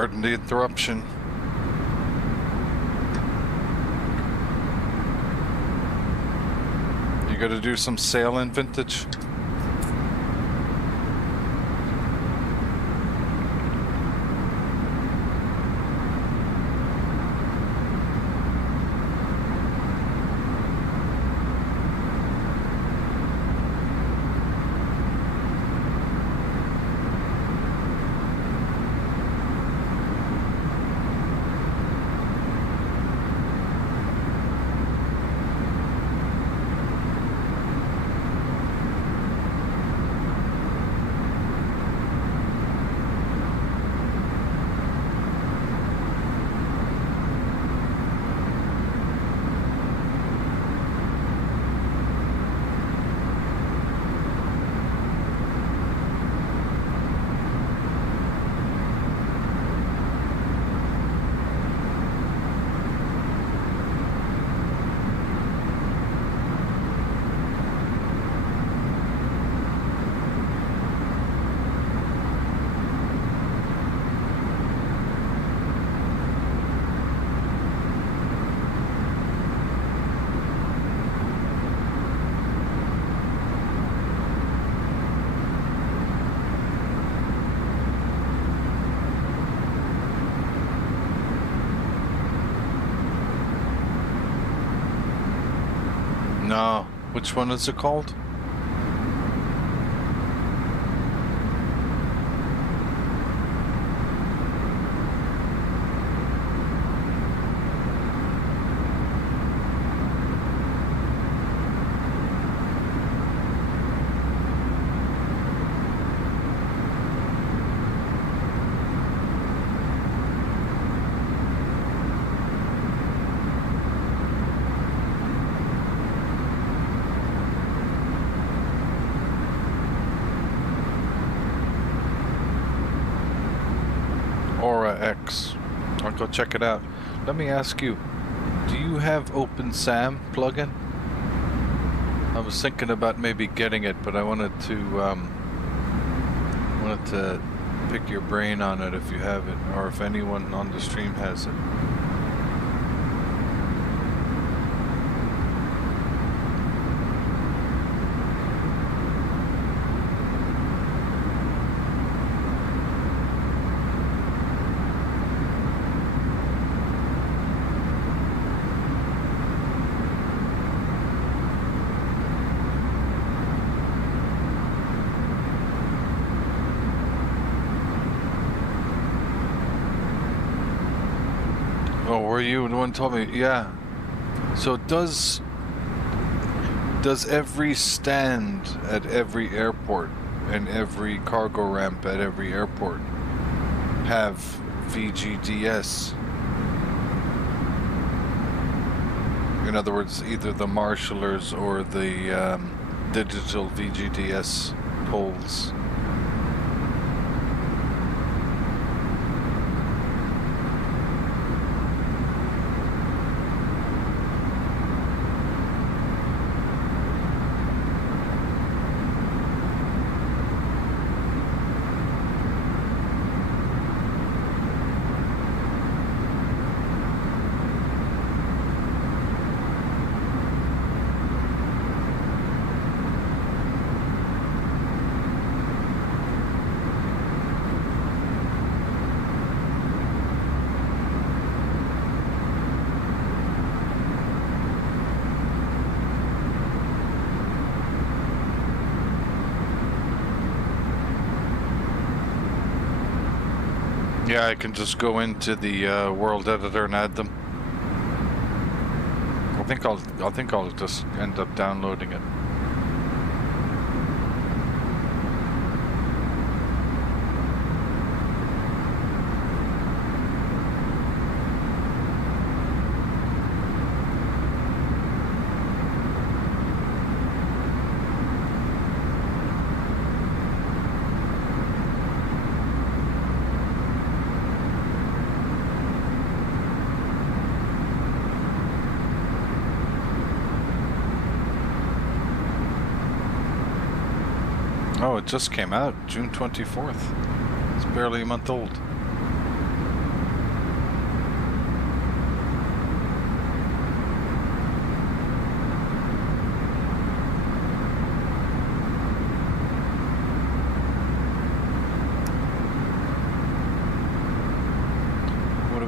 Pardon the interruption. You gotta do some sailing, Vintage? No. Which one is it called? X. I'll go check it out. Let me ask you, do you have OpenSAM plugin? I was thinking about maybe getting it, but I wanted to pick your brain on it if you have it, or if anyone on the stream has it. You the one told me, yeah. So does every stand at every airport and every cargo ramp at every airport have VGDS? In other words, either the marshallers or the digital VGDS poles. Yeah, I can just go into the world editor and add them. I think I'll just end up downloading it. Oh, it just came out, June 24th. It's barely a month old.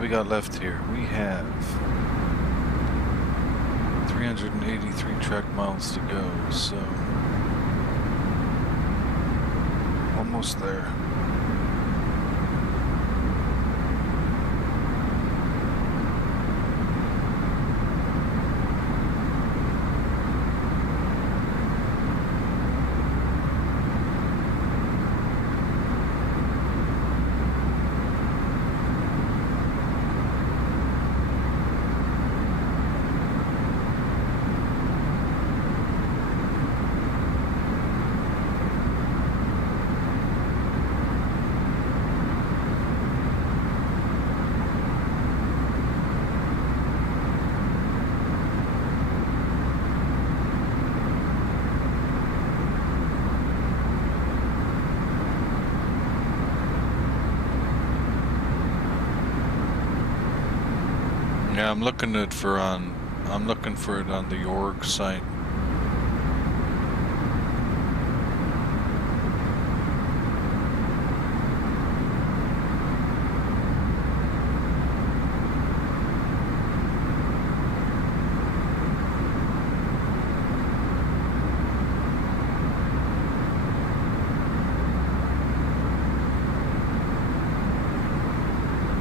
we got left here? We have 383 track miles to go, so almost there. Yeah, I'm looking for it on the org site.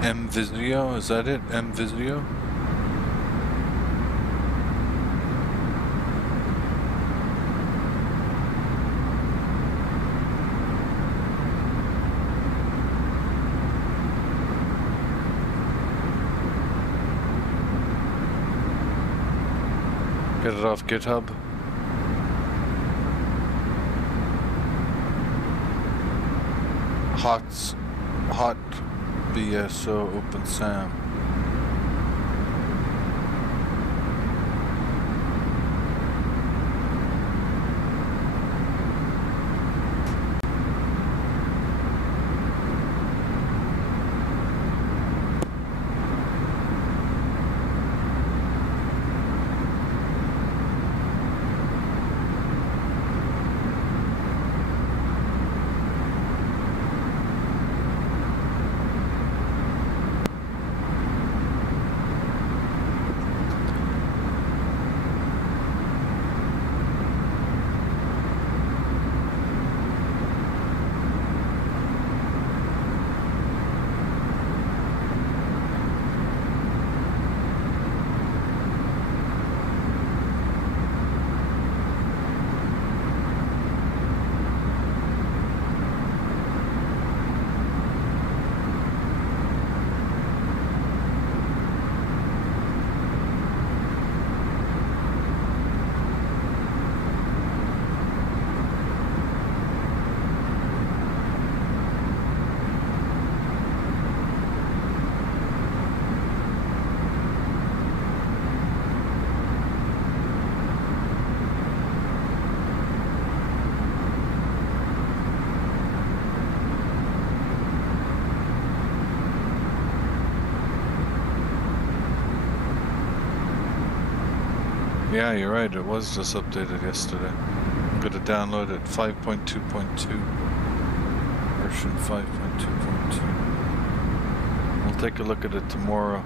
MVisio, is that it? MVisio? Get it off GitHub. Hot BSO OpenSAM. Yeah, you're right, it was just updated yesterday. I'm gonna download it 5.2.2. Version 5.2.2. We'll take a look at it tomorrow.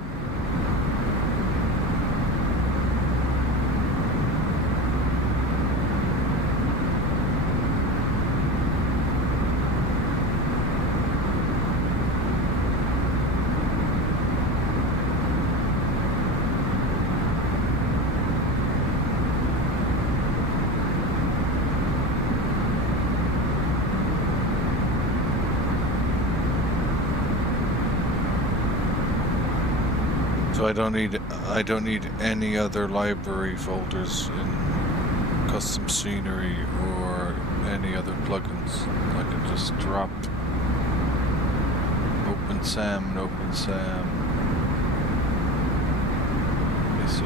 So I don't need any other library folders in custom scenery or any other plugins. I can just drop OpenSAM and OpenSAM. Let me see.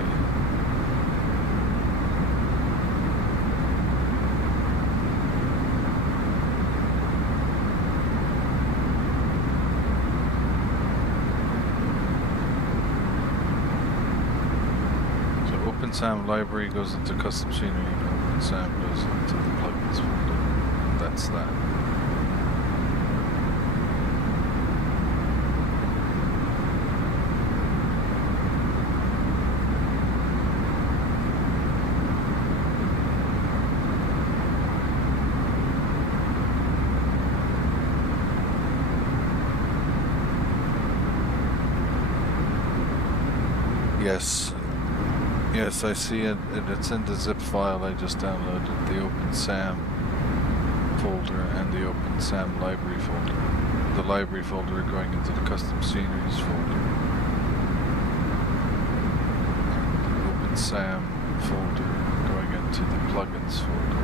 OpenSAM library goes into custom scenery and OpenSAM goes into the plugins folder. That's that. Yes. Yes, I see it. It's in the zip file. I just downloaded the OpenSAM folder and the OpenSAM library folder. The library folder going into the custom sceneries folder. And the OpenSAM folder going into the plugins folder.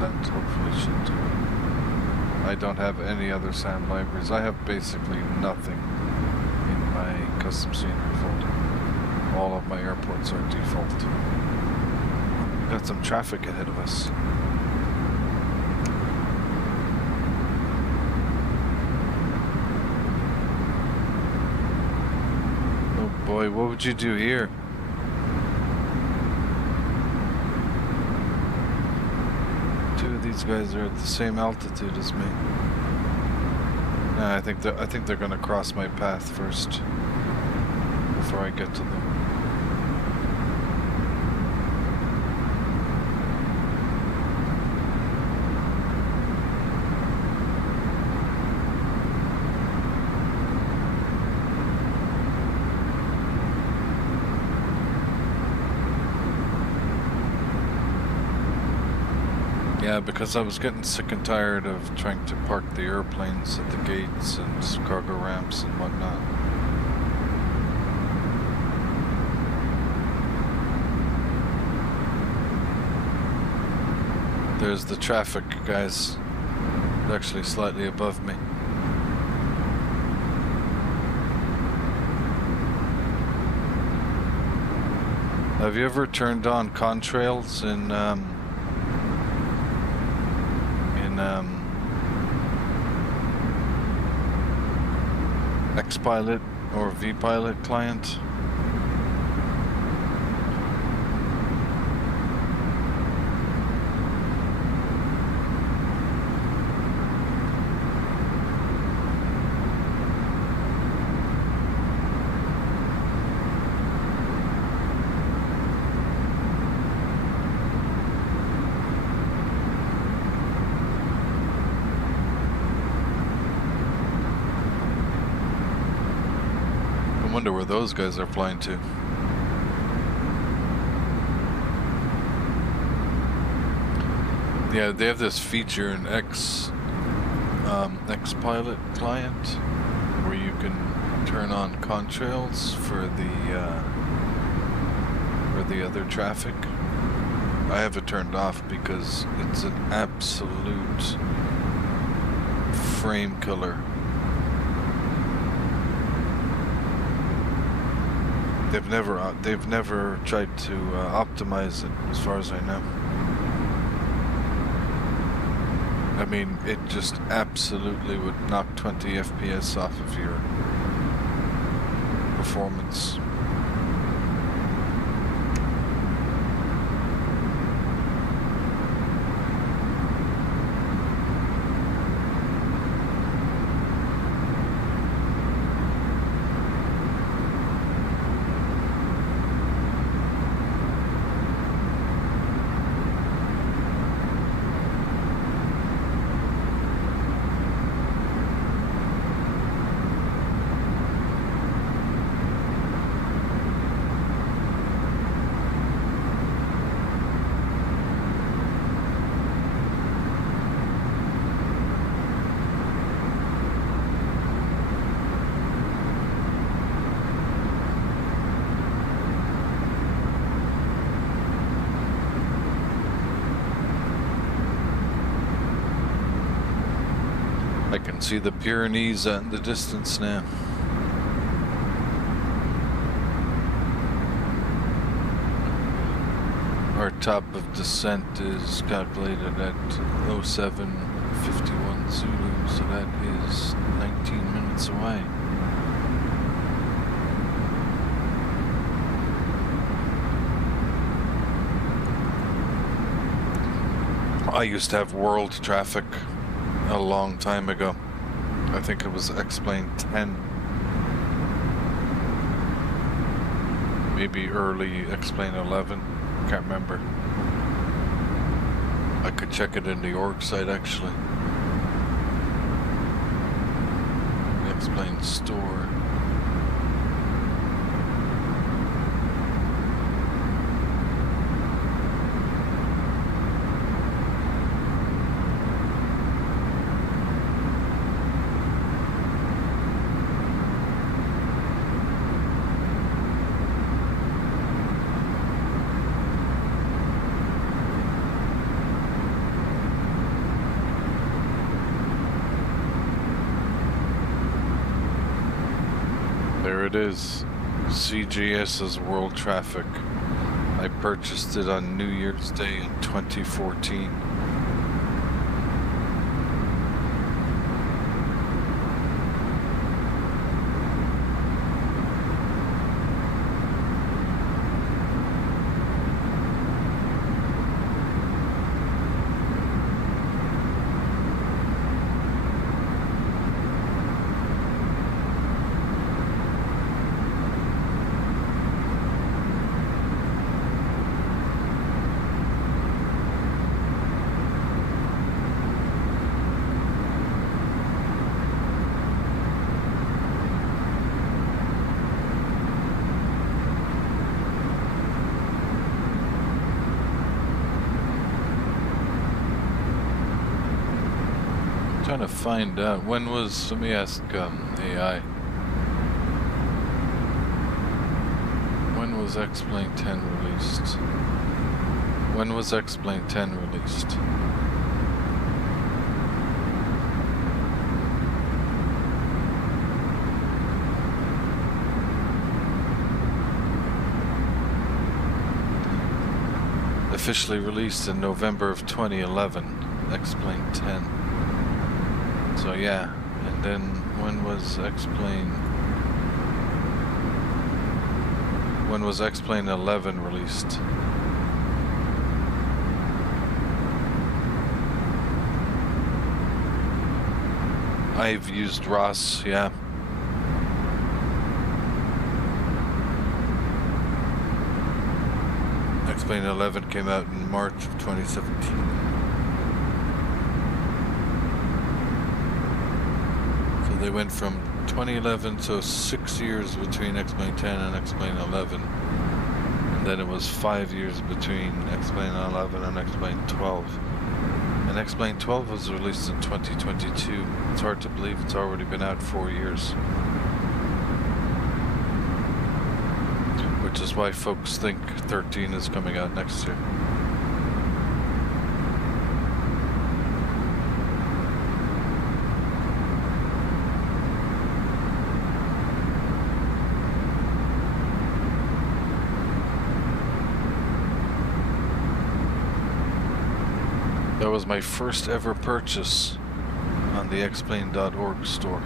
That hopefully should do it. I don't have any other SAM libraries. I have basically nothing in my custom scenery folder. All of my airports are default. Got some traffic ahead of us. Oh boy, what would you do here? Two of these guys are at the same altitude as me. Nah, I think they're gonna cross my path first before I get to them. Yeah, because I was getting sick and tired of trying to park the airplanes at the gates and cargo ramps and whatnot. There's the traffic, guys. They're actually slightly above me. Have you ever turned on contrails in Xpilot or vPilot client? I wonder where those guys are flying to. Yeah, they have this feature in Xpilot client where you can turn on contrails for the other traffic. I have it turned off because it's an absolute frame killer. They've never tried to optimize it, as far as I know. I mean, it just absolutely would knock 20 FPS off of your performance. I can see the Pyrenees in the distance now. Our top of descent is calculated at 0751 Zulu, so that is 19 minutes away. I used to have world traffic a long time ago. I think it was X-Plane 10. Maybe early X-Plane 11. Can't remember. I could check it in the org site actually. X-Plane store. it is. CGS's World Traffic. I purchased it on New Year's Day in 2014. Trying to find out when was, let me ask AI, when was X-Plane 10 released? When was X-Plane 10 released? Officially released in November of 2011, X-Plane 10. So yeah, and then when was X-Plane 11 released? I've used ROS, yeah. X-Plane 11 came out in March of 2017. They went from 2011, so 6 years between X-Plane 10 and X-Plane 11. And then it was 5 years between X-Plane 11 and X-Plane 12. And X-Plane 12 was released in 2022. It's hard to believe it's already been out 4 years. Which is why folks think 13 is coming out next year. That was my first ever purchase on the xplane.org store.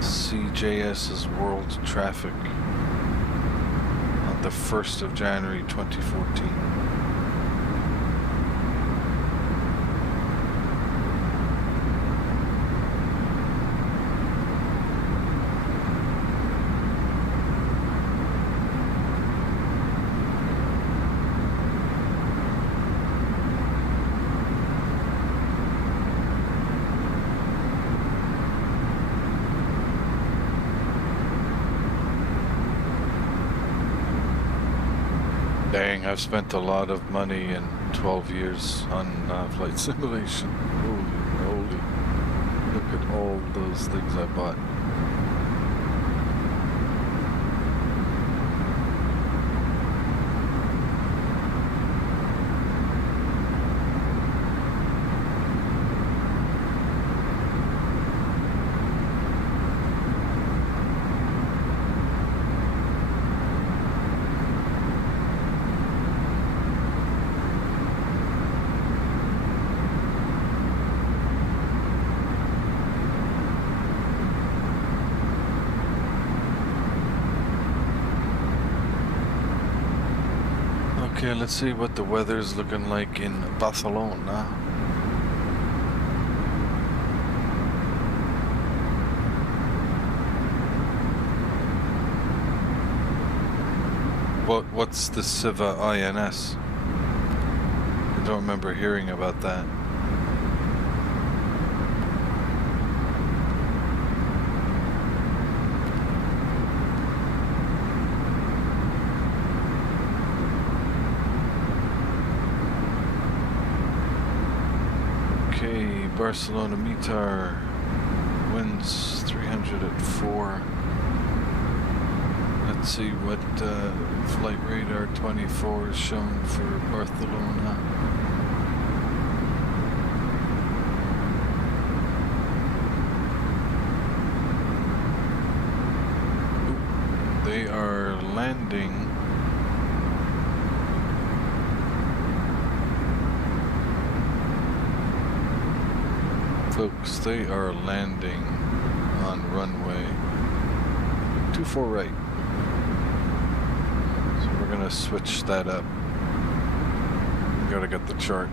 CJS's World Traffic on the 1st of January 2014. Dang, I've spent a lot of money in 12 years on flight simulation. Holy. Look at all those things I bought. Okay, let's see what the weather's looking like in Barcelona. What's the Siva INS? I don't remember hearing about that. Barcelona METAR, winds 300 at 4. Let's see what flight radar 24 is shown for Barcelona. landing. Folks, they are landing on runway 24 right. So we're gonna switch that up. We gotta get the chart.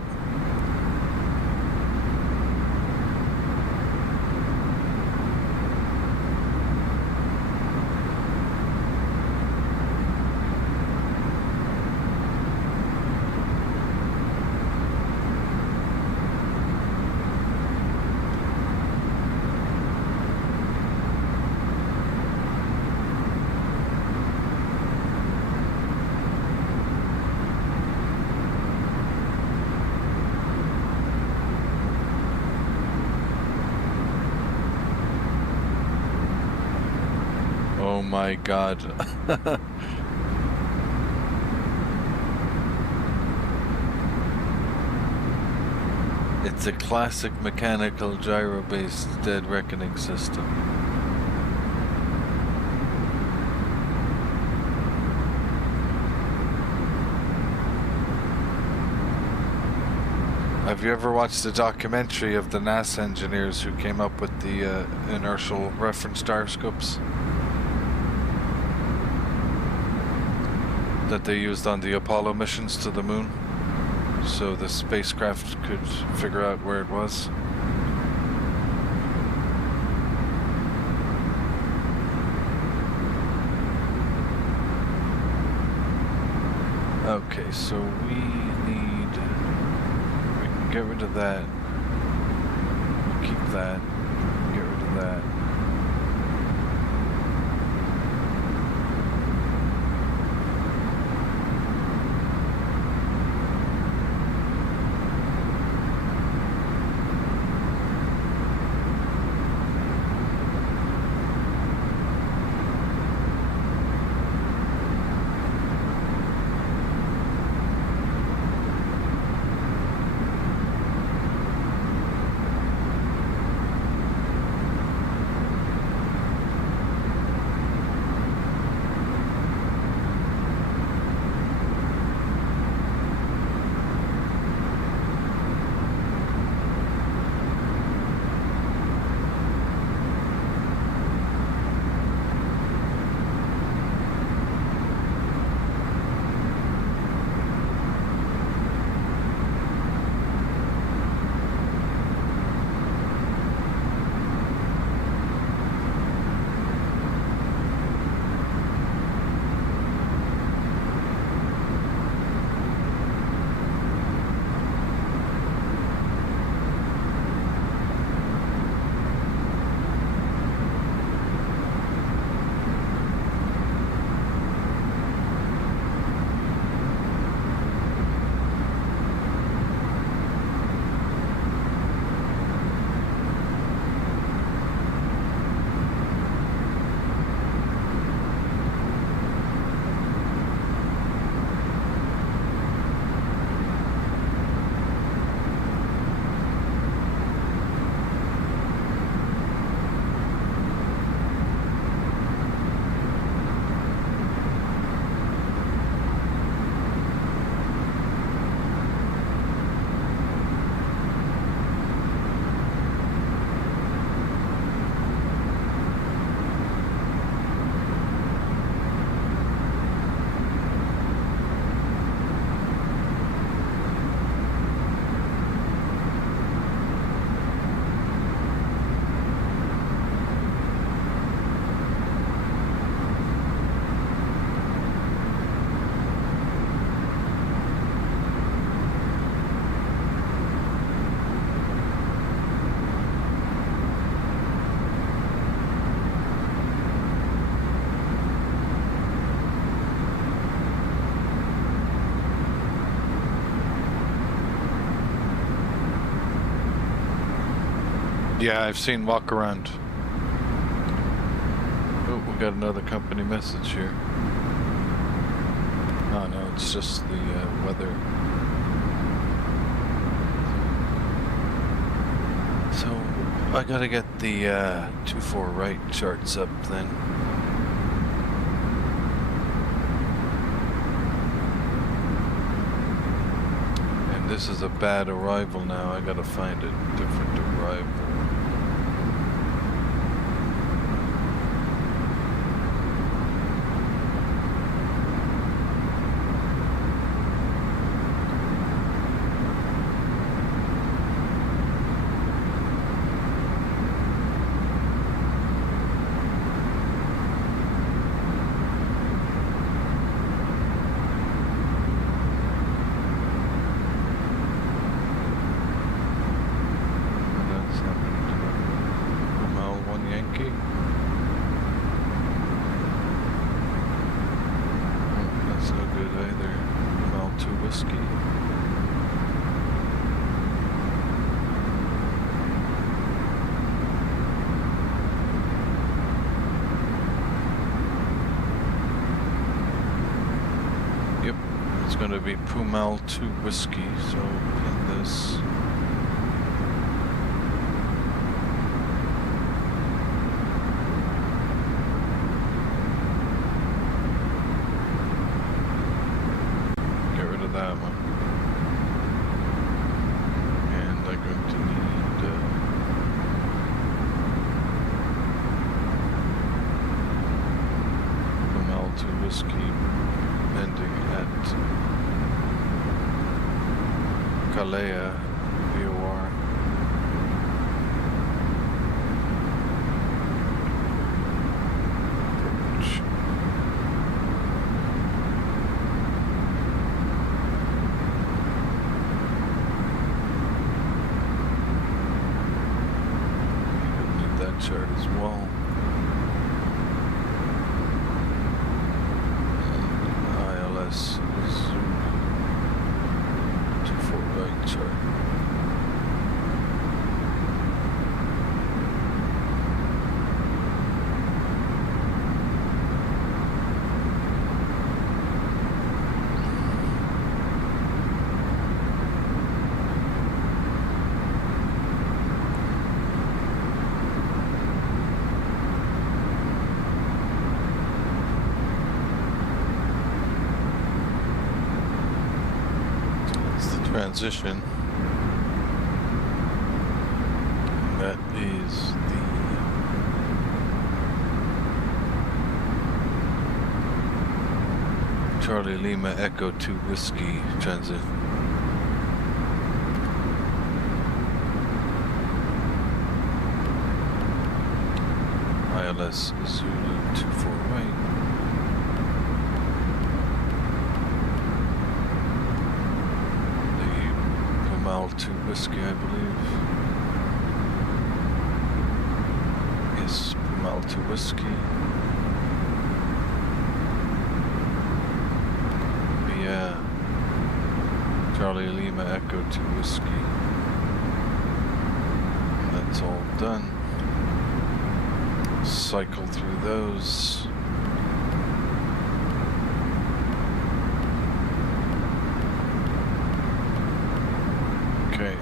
Oh my God. It's a classic mechanical gyro-based dead reckoning system. Have you ever watched the documentary of the NASA engineers who came up with the inertial reference gyroscopes that they used on the Apollo missions to the moon, so the spacecraft could figure out where it was? Okay, so we can get rid of that, keep that, get rid of that. Yeah, I've seen walk around. Oh, we got another company message here. Oh no, it's just the weather. So I gotta get the 2-4 right charts up then. this is a bad arrival now. I gotta find a different arrival. It's going to be Pumal 2 Whiskey, so pin this. Get rid of that one. And I'm going to need Pumal 2 Whiskey ending at Kalea, VOR. Approach. Need that chart as well. And ILS Zoom. Right chart. Transition. That is the Charlie Lima Echo 2 Whiskey transition. ILS Zulu 24 right. Pumal 2 Whiskey, I believe. Yes, Pumal 2 Whiskey. Yeah. Charlie Lima Echo 2 Whiskey. That's all done. Cycle through those. Okay.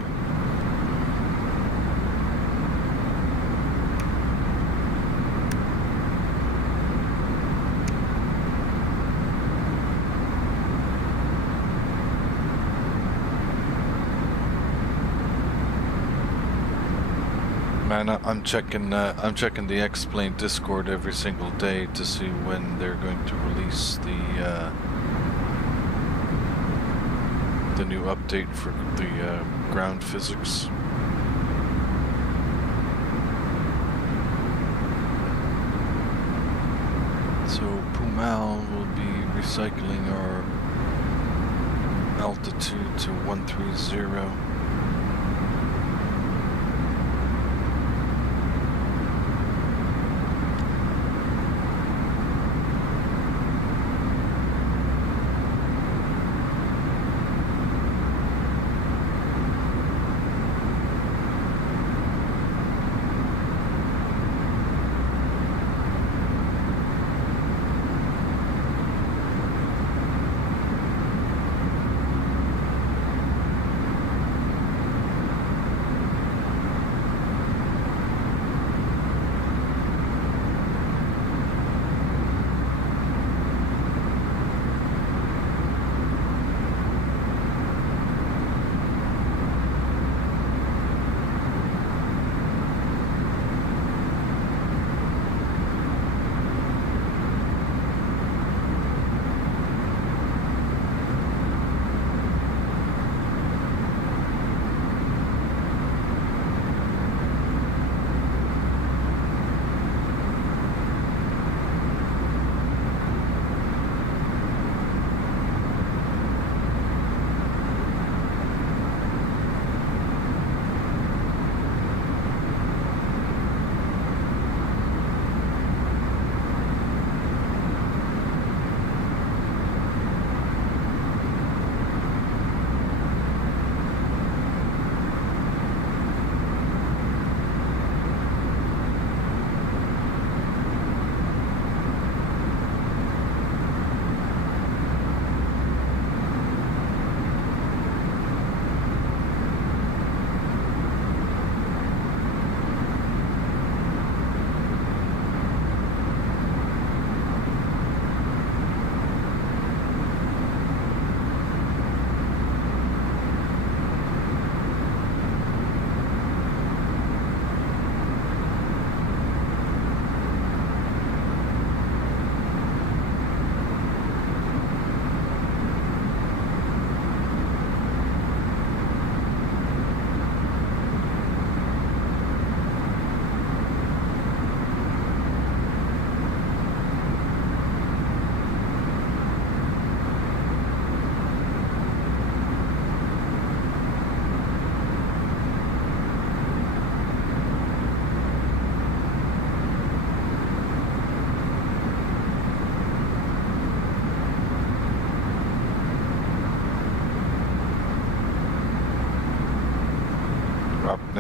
Man, I'm checking the X-Plane Discord every single day to see when they're going to release the new update for the ground physics. So Pumal will be recycling our altitude to 130.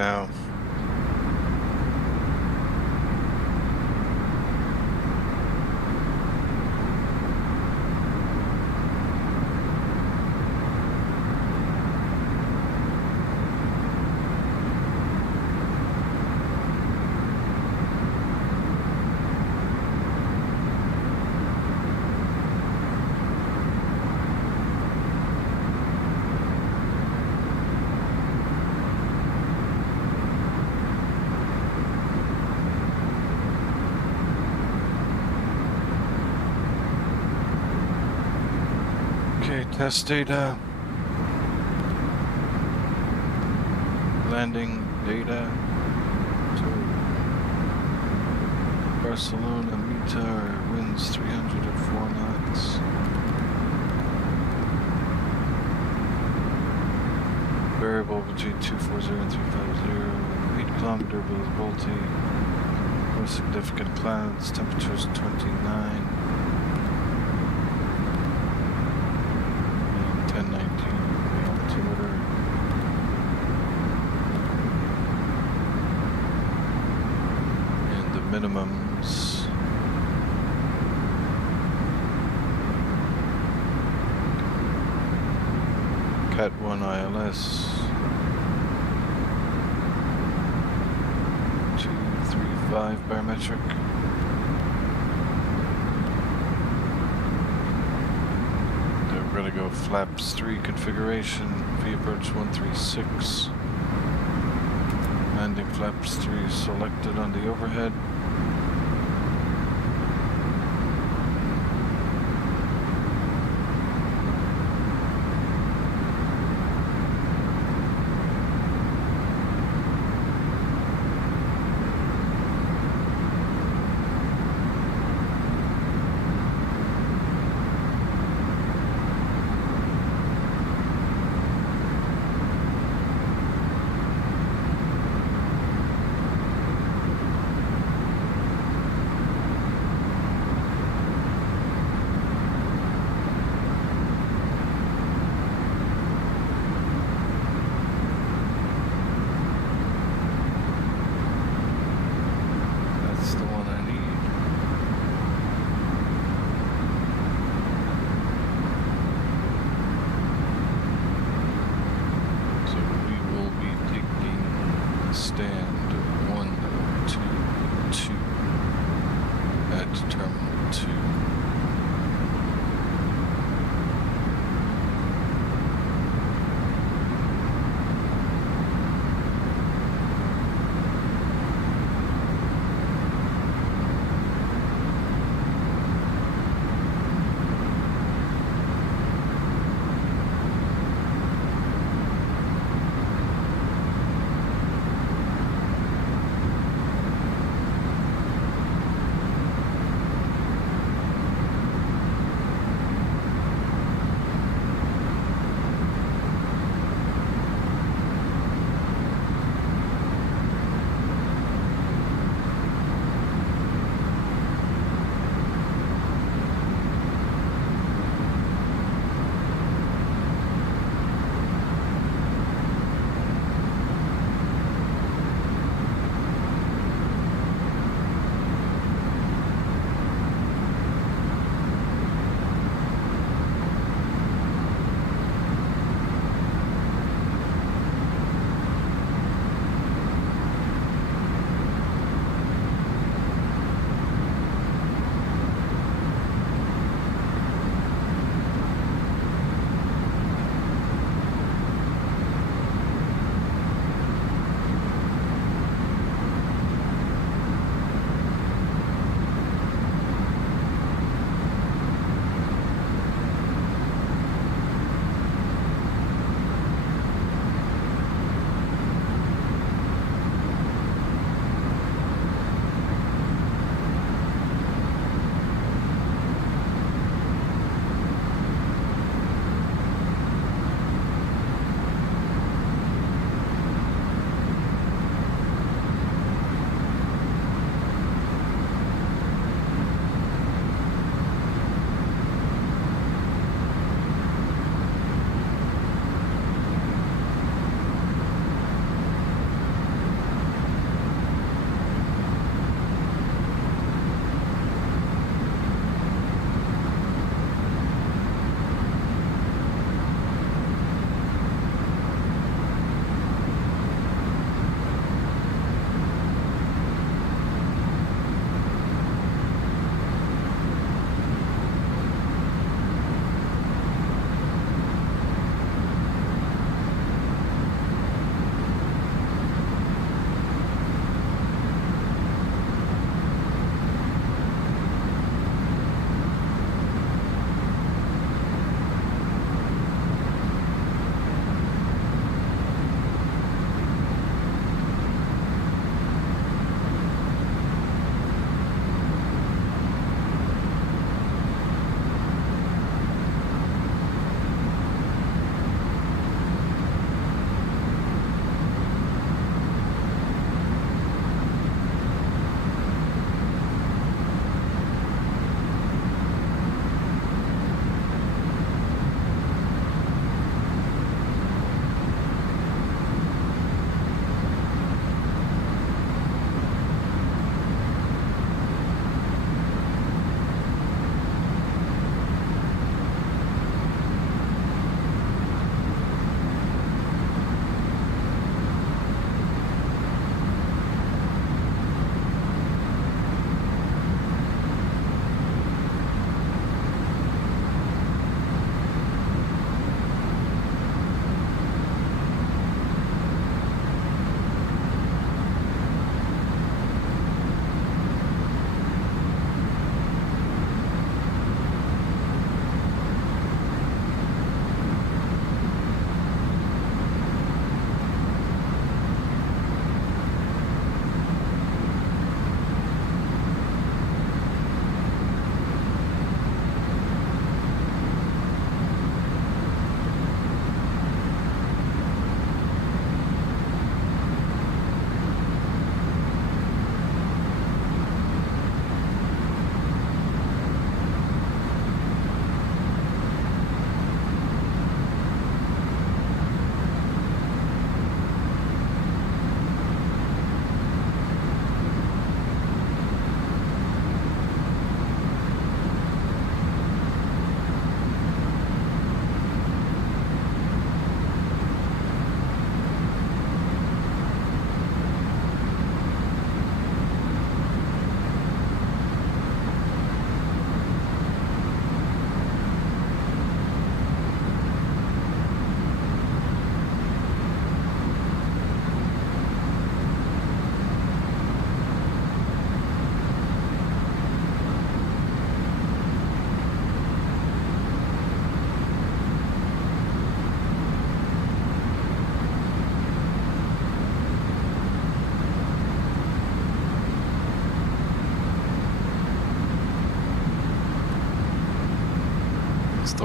now. Okay, test data. Landing data. To Barcelona, meter, winds 304 knots. Variable between 240 and 350. 8 kilometer visibility. No significant clouds. Temperatures 29. 1019 altimeter. And the minimums. Cat 1 ILS. 235 barometric. We're going to go flaps 3 configuration, V approach 136. Landing flaps 3 selected on the overhead.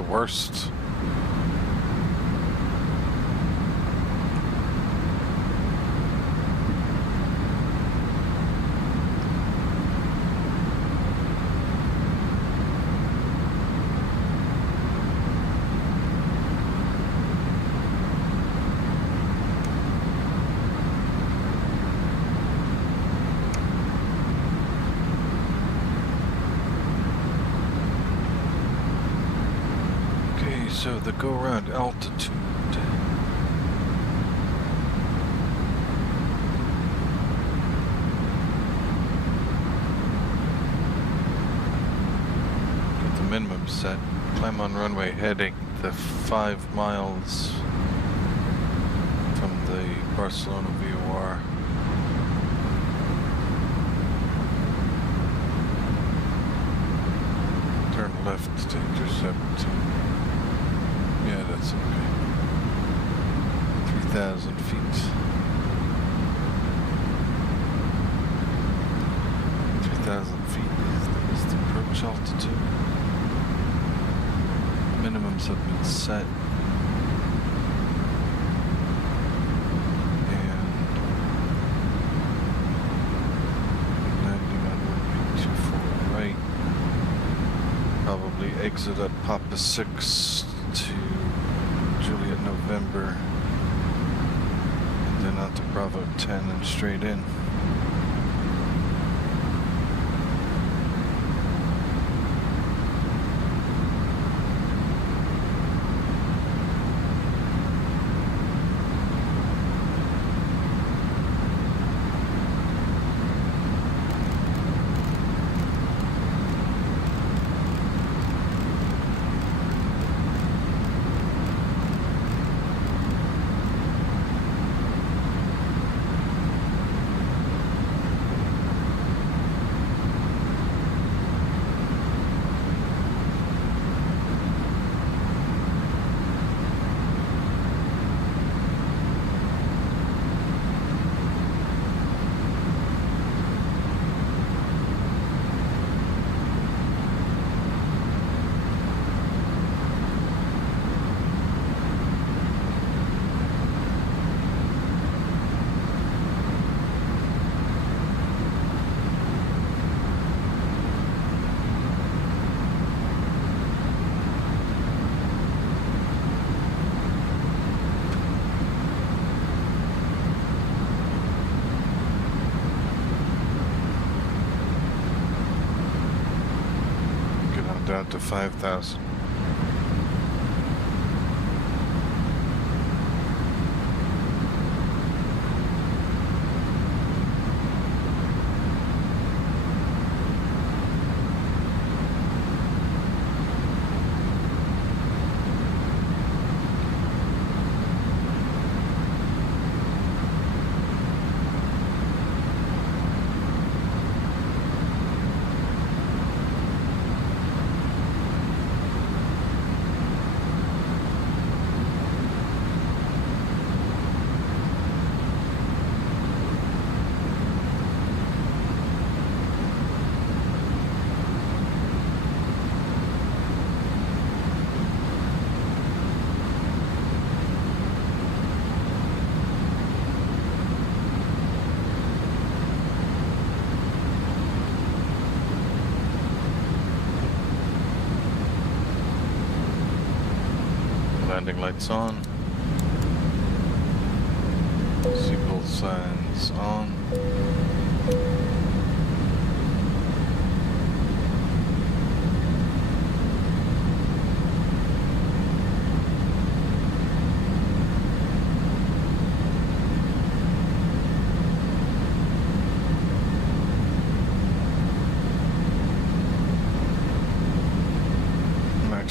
worst. So the go-around altitude. Got the minimum set. Climb on runway heading the 5 miles from the Barcelona VOR. Turn left to intercept. Yeah, that's okay. 3,000 feet. 3,000 feet is the approach altitude. Minimums have been set. And landing on runway 24 right. Probably exit at Papa 6 to Juliet November, and then on to Bravo 10 and straight in. Down to 5,000. Landing lights on. Seatbelt signs on.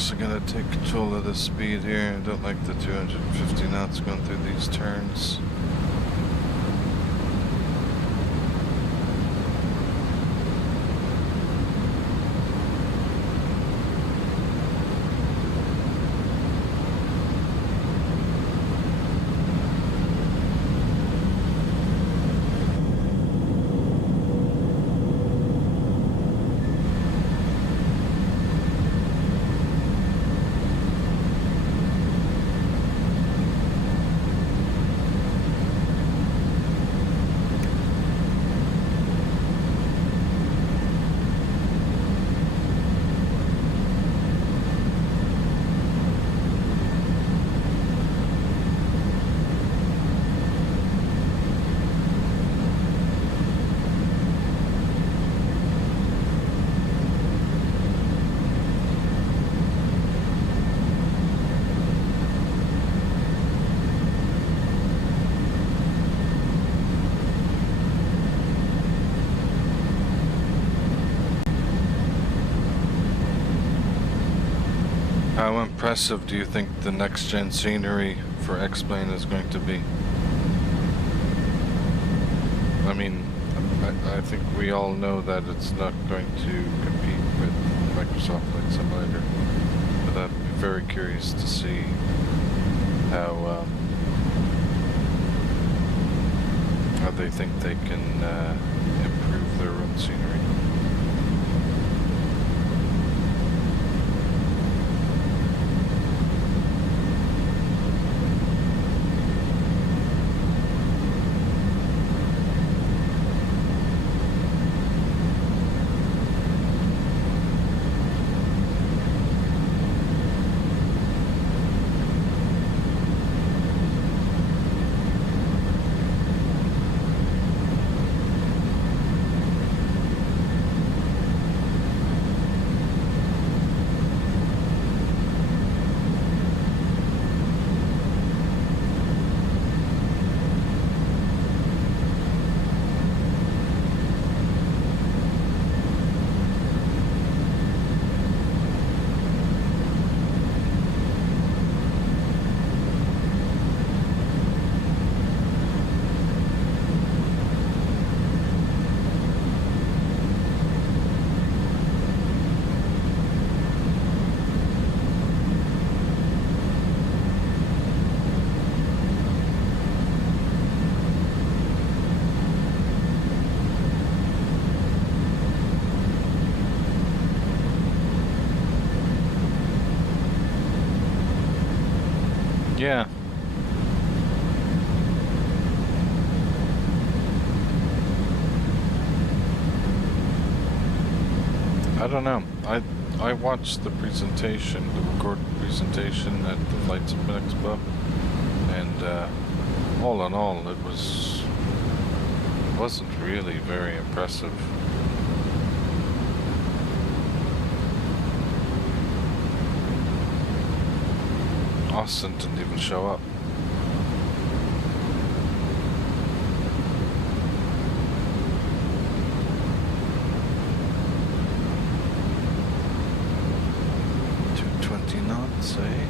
I'm gonna take control of the speed here. I don't like the 250 knots going through these turns. impressive do you think the next gen scenery for X-Plane is going to be? I mean, I think we all know that it's not going to compete with Microsoft Flight Simulator, but I'd be very curious to see how they think they can improve their own scenery. Yeah. I don't know. I watched the presentation, the recorded presentation at the Flight Sim Expo, and all in all, it wasn't really very impressive. Austin didn't even show up. Knots, eh?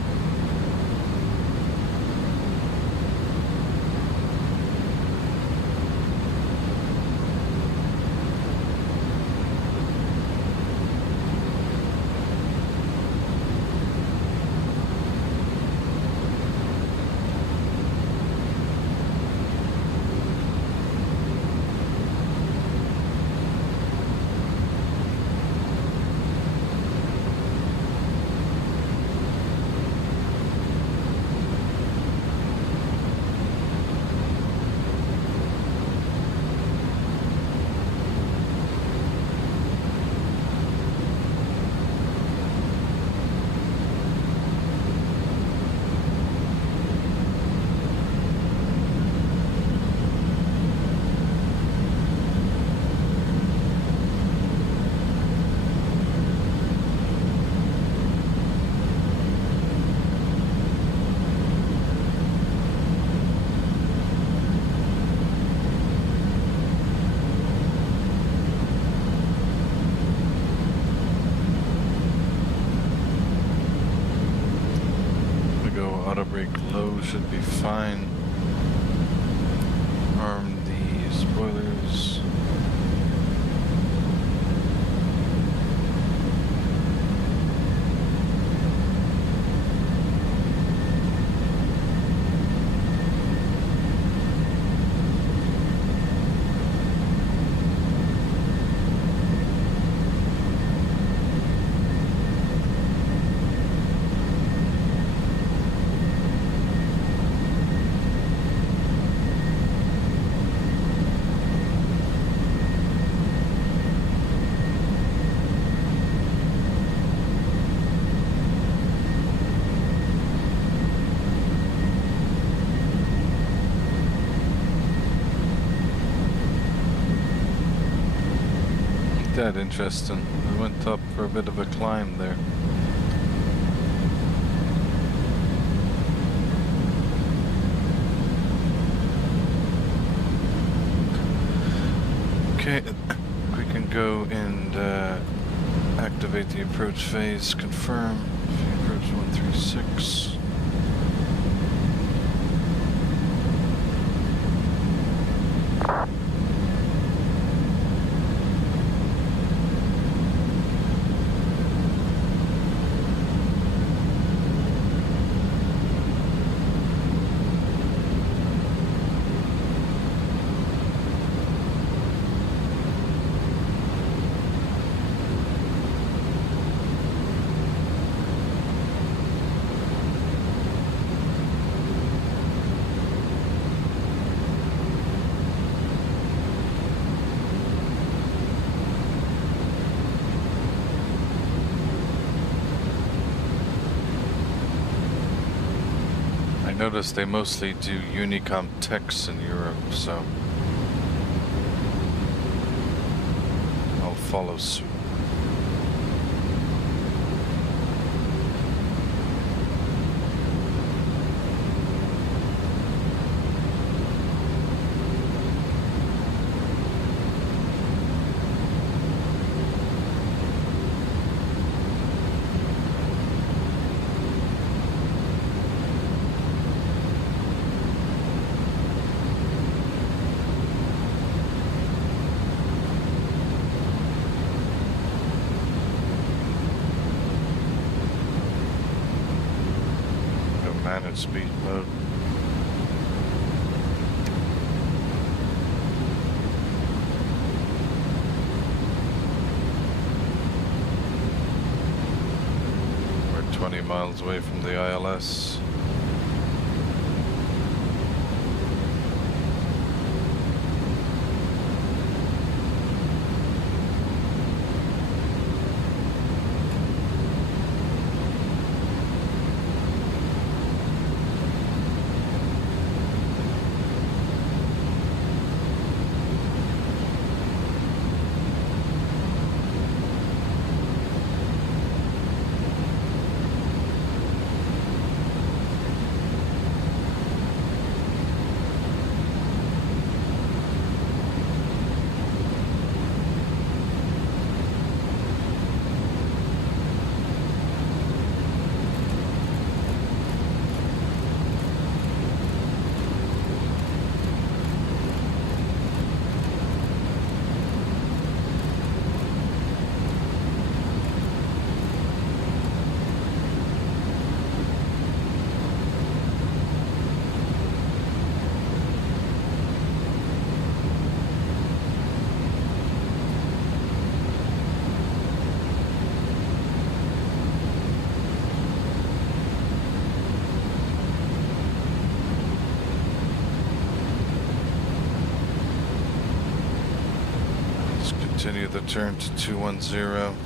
Auto brake low should be fine. Arm the spoilers. That interesting. We went up for a bit of a climb there. Okay, we can go and activate the approach phase, confirm approach 137. 36. I noticed they mostly do Unicom techs in Europe, so I'll follow suit. Manage speed mode. We're 20 miles away from the ILS. Continue the turn to 210.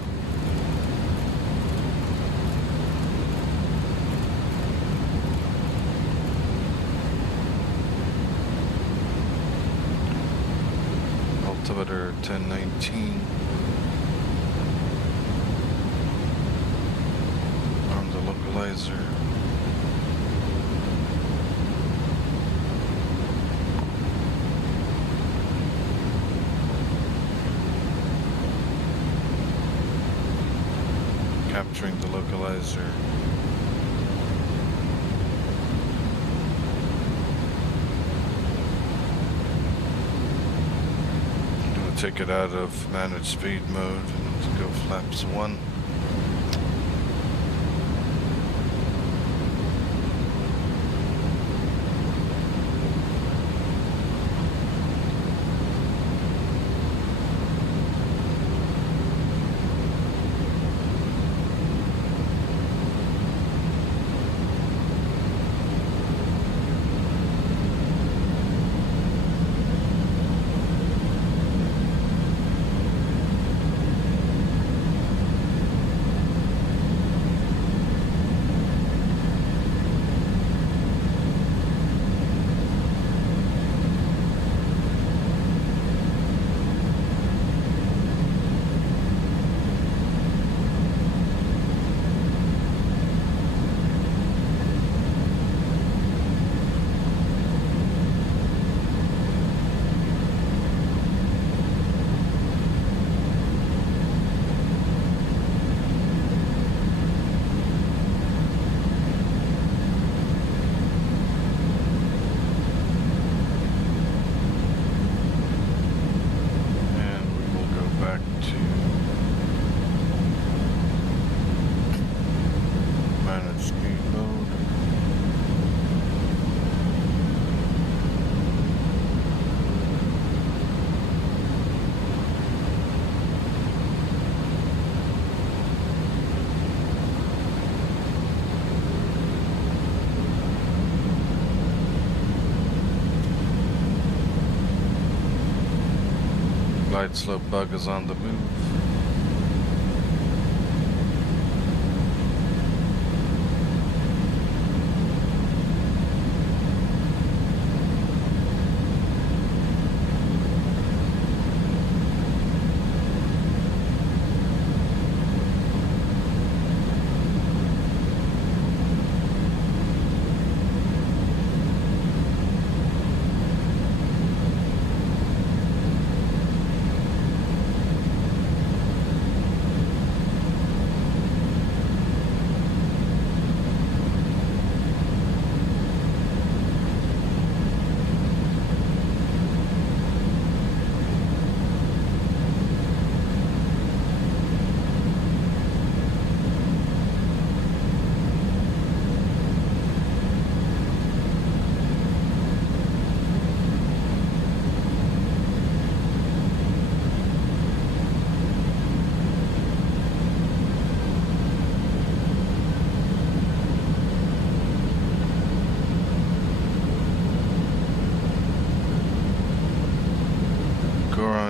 Altimeter 1019. On the localizer. Capturing the localizer. I'm going to take it out of managed speed mode and go flaps 1. Glide slope bug is on the move.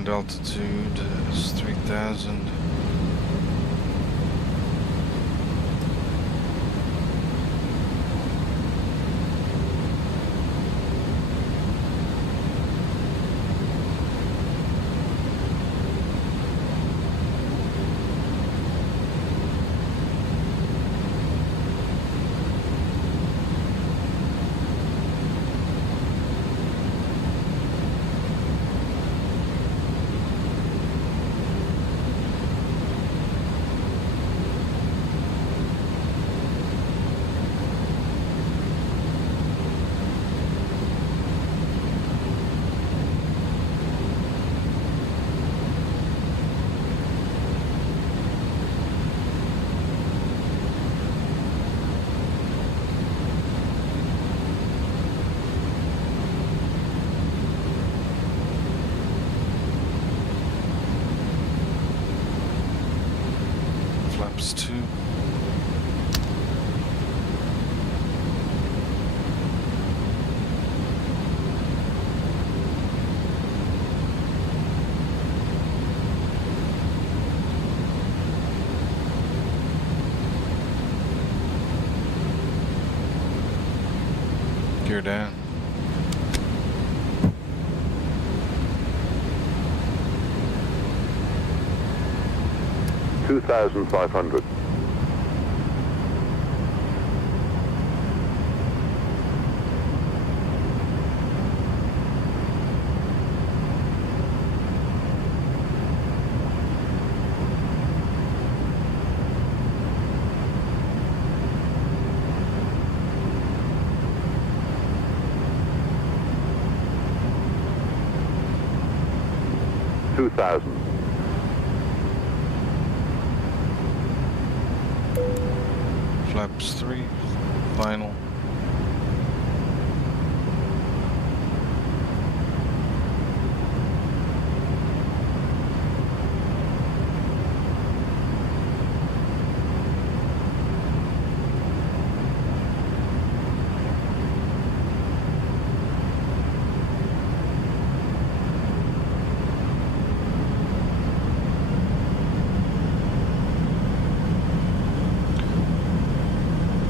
Altitude is 3,000. Flaps 2. Gear down. $2,500. $2,000. Flaps 3, final.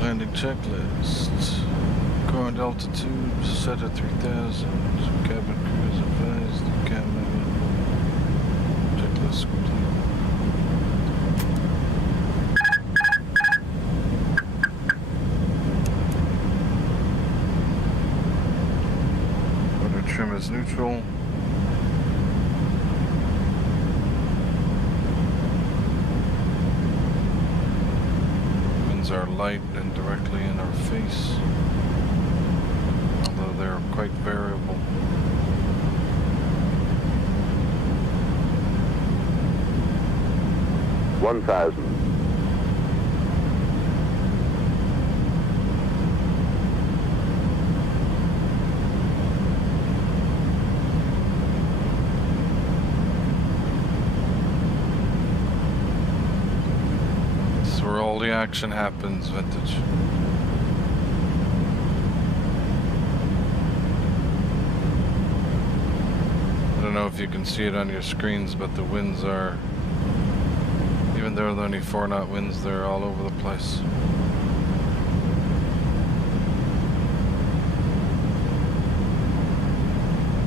Landing checklist. Current altitude set at 3,000. Cabin crew is advised. Cabin checklist complete. Rudder trim is neutral. Are light and directly in our face, although they're quite variable. $1,000. Where all the action happens, Vintage. I don't know if you can see it on your screens, but the winds are, even though they're only 4-knot winds, they're all over the place.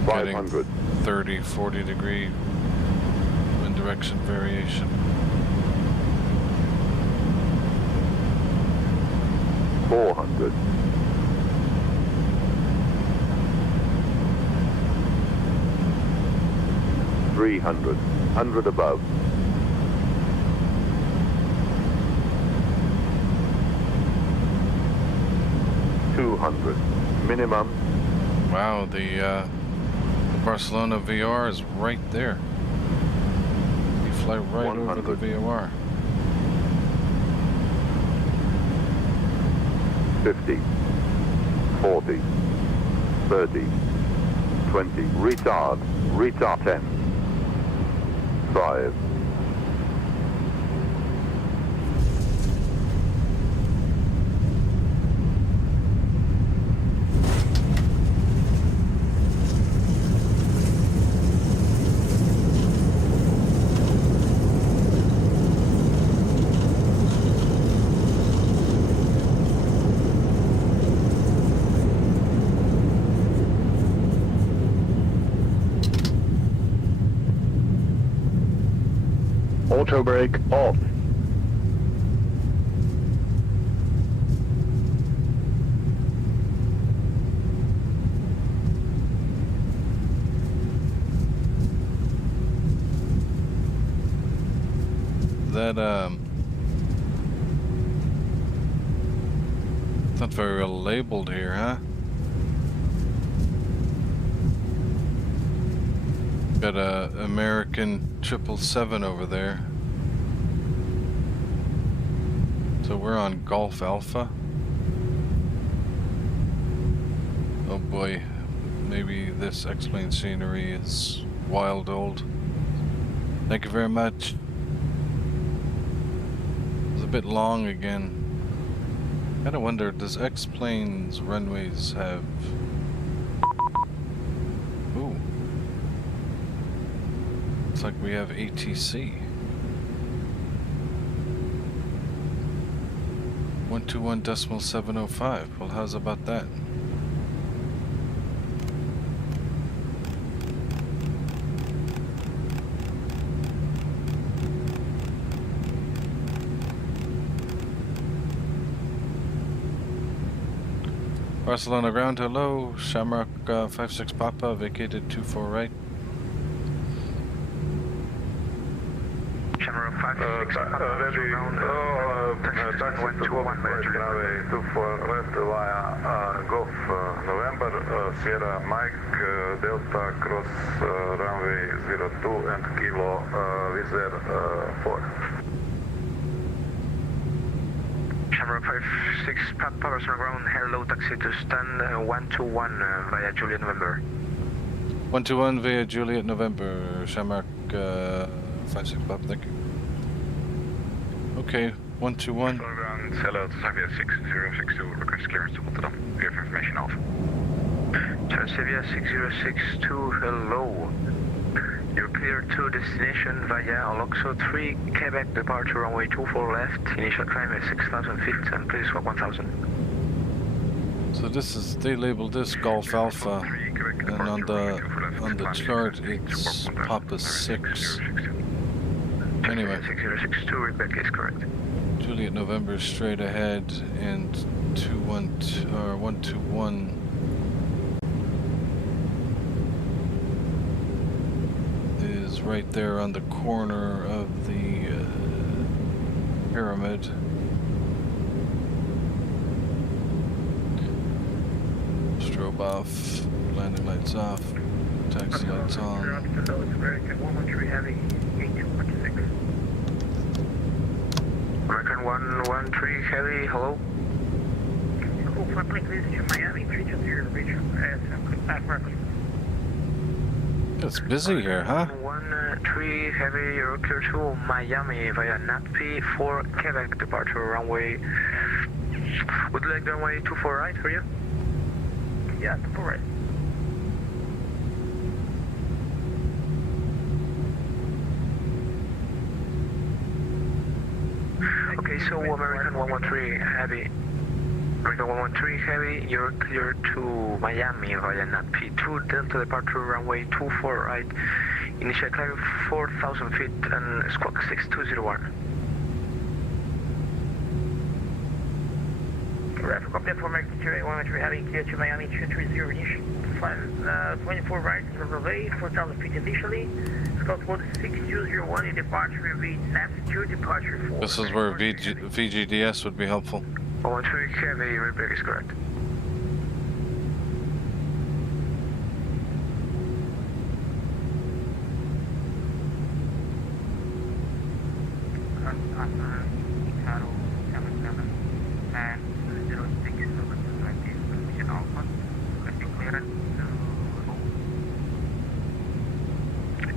Getting 500. 30, 40 degree wind direction variation. 400. 300. 100 above. 200. Minimum. Wow, the Barcelona VR is right there. You fly right over the 100. VOR. 50. 40. 30. 20. Retard. Retard 10. 5. Auto brake off. That it's not very well labeled here, huh? Got a American 777 over there. So we're on Golf Alpha. Oh boy, maybe this X-plane scenery is wild old. Thank you very much. It's a bit long again. Kinda wonder, does X-planes runways have... Ooh. Looks like we have ATC. 121.705. Well, how's about that? Barcelona ground, hello. Shamrock 56 Papa, vacated 24 right. Shamrock 56 Papa, Ready, taxi to runway 24 left via Golf November, Sierra Mike, Delta cross runway 02 and Kilo Wizz Air 4. Shamrock 56 Papa, Barcelona ground, hello, taxi to stand 121 via Juliet November. 121 via Juliet November, Shamrock 56 Papa, thank you. Okay, 121. Ground, hello to Savia 6062, request clearance to Rotterdam. We have information off. Transavia 6062, hello. You're clear to destination via Aloxo 3, Quebec, departure runway 24 left, initial climb at 6,000 feet, and please walk 1,000. So this is, they labeled this Golf Alpha, and on the chart it's Papa 6. Anyway, 6062, Rebecca is correct. Juliet November straight ahead, and 121 is right there on the corner of the pyramid. Strobe off, landing lights off, taxi lights on. American 113 Heavy, hello. Cool, flight please to Miami, 320 reach American. It's busy here, huh? 113 Heavy, you're clear to Miami via NATP 4 Quebec, departure runway. Would you like the runway 24 right for you? Yeah, 24 right. Okay, so American 113 Heavy. American 113 Heavy, you're clear to Miami via NAT P2 Delta departure runway 24 right. Initial climb 4,000 feet and squawk 6201. Right, for Cockpit for American 113 Heavy, clear to Miami 230 initial. Flight 24 right, relay 4,000 feet initially. Squawk code 6201, your departure will be NAT 2 departure 4. This is where VGDS would be helpful. 113 Heavy, repeat is correct.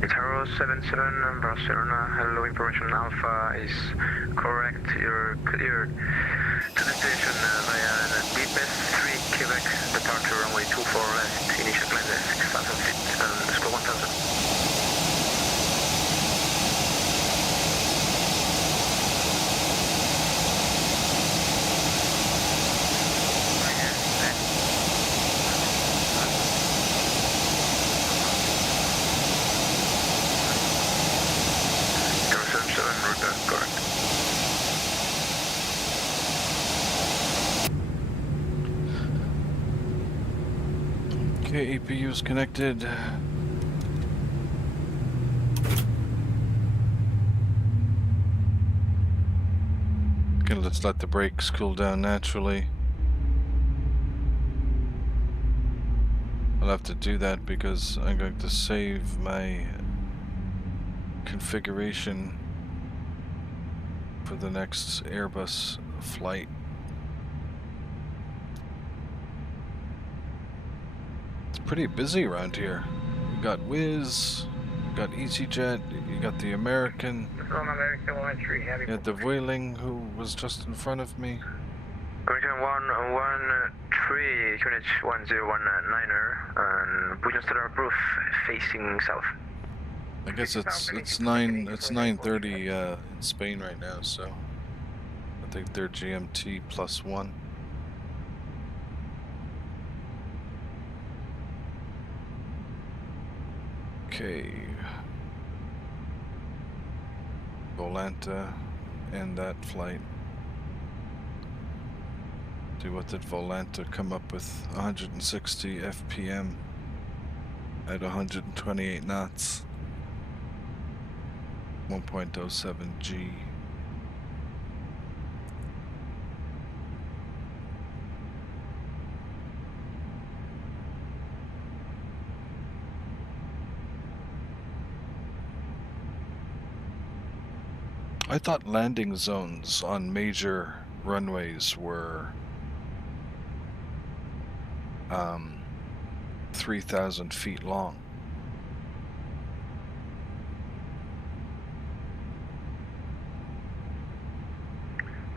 Itaro 77 Barcelona, hello, information Alpha is correct. You're cleared to the station via DPS 3 Quebec, departure runway 24 left, initial climb 6,000 feet and squawk 1,000. Okay, APU is connected. Okay, let's let the brakes cool down naturally. I'll have to do that because I'm going to save my configuration for the next Airbus flight. It's pretty busy around here. We got Wizz, we got EasyJet, you got the American, From American 113 Heavy. you had the Vueling who was just in front of me. American 113, QNH 1019er, and push and start approved, facing south. I guess it's 9:30 in Spain right now, so I think they're GMT +1. Okay. Volanta and that flight. See what did Volanta come up with? 160 FPM at 128 knots. 1.07 G. I thought landing zones on major runways were 3,000 feet long.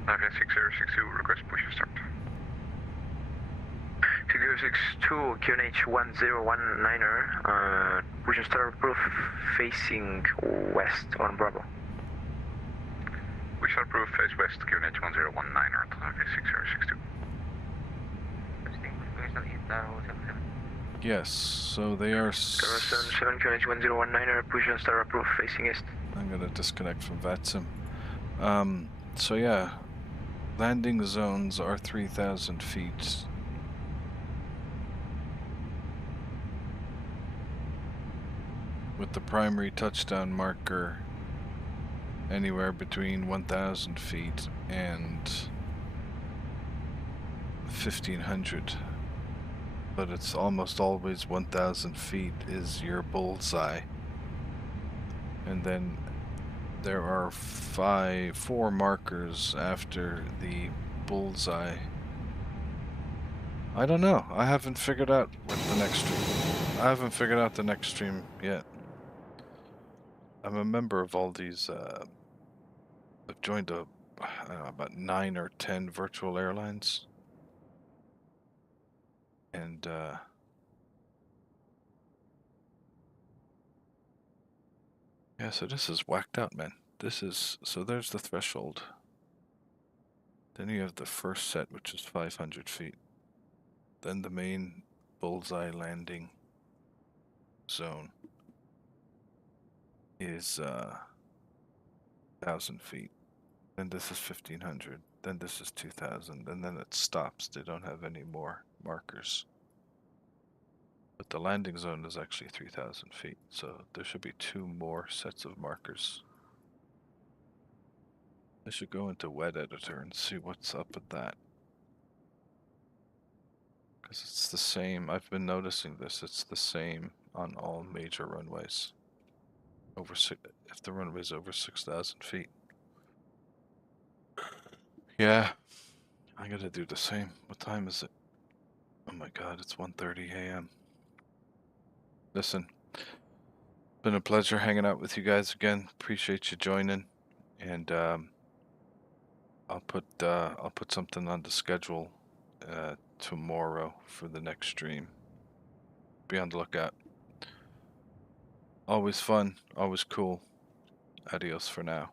Aviation 6062, request push and start. 6062, QNH 1019er, push and start approved, facing west on Bravo. We shall approve face west, QNH 1019er at Aviation 6062. Yes, so they are. 77 QNH 1019er, push and start approved, facing east. I'm gonna disconnect from VATSIM. So yeah, landing zones are 3,000 feet. With the primary touchdown marker anywhere between 1,000 feet and 1,500. But it's almost always 1,000 feet is your bullseye. And then there are 4 markers after the bullseye. I don't know. I haven't figured out what the next stream. I haven't figured out the next stream yet. I'm a member of all these. I've joined I don't know, about 9 or 10 virtual airlines, and yeah. So this is whacked out, man. This is so. There's the threshold. Then you have the first set, which is 500 feet. Then the main bullseye landing zone is 1,000 feet. Then this is 1,500. Then this is 2,000. And then it stops. They don't have any more markers. But the landing zone is actually 3,000 feet. So there should be 2 more sets of markers. I should go into Wet Editor and see what's up with that. Because it's the same. I've been noticing this. It's the same on all major runways. If the runway's over 6,000 feet. Yeah, I gotta do the same. What time is it? Oh my god, it's 1:30 a.m. Listen, been a pleasure hanging out with you guys again. Appreciate you joining, and I'll put something on the schedule tomorrow for the next stream. Be on the lookout. Always fun, always cool. Adios for now.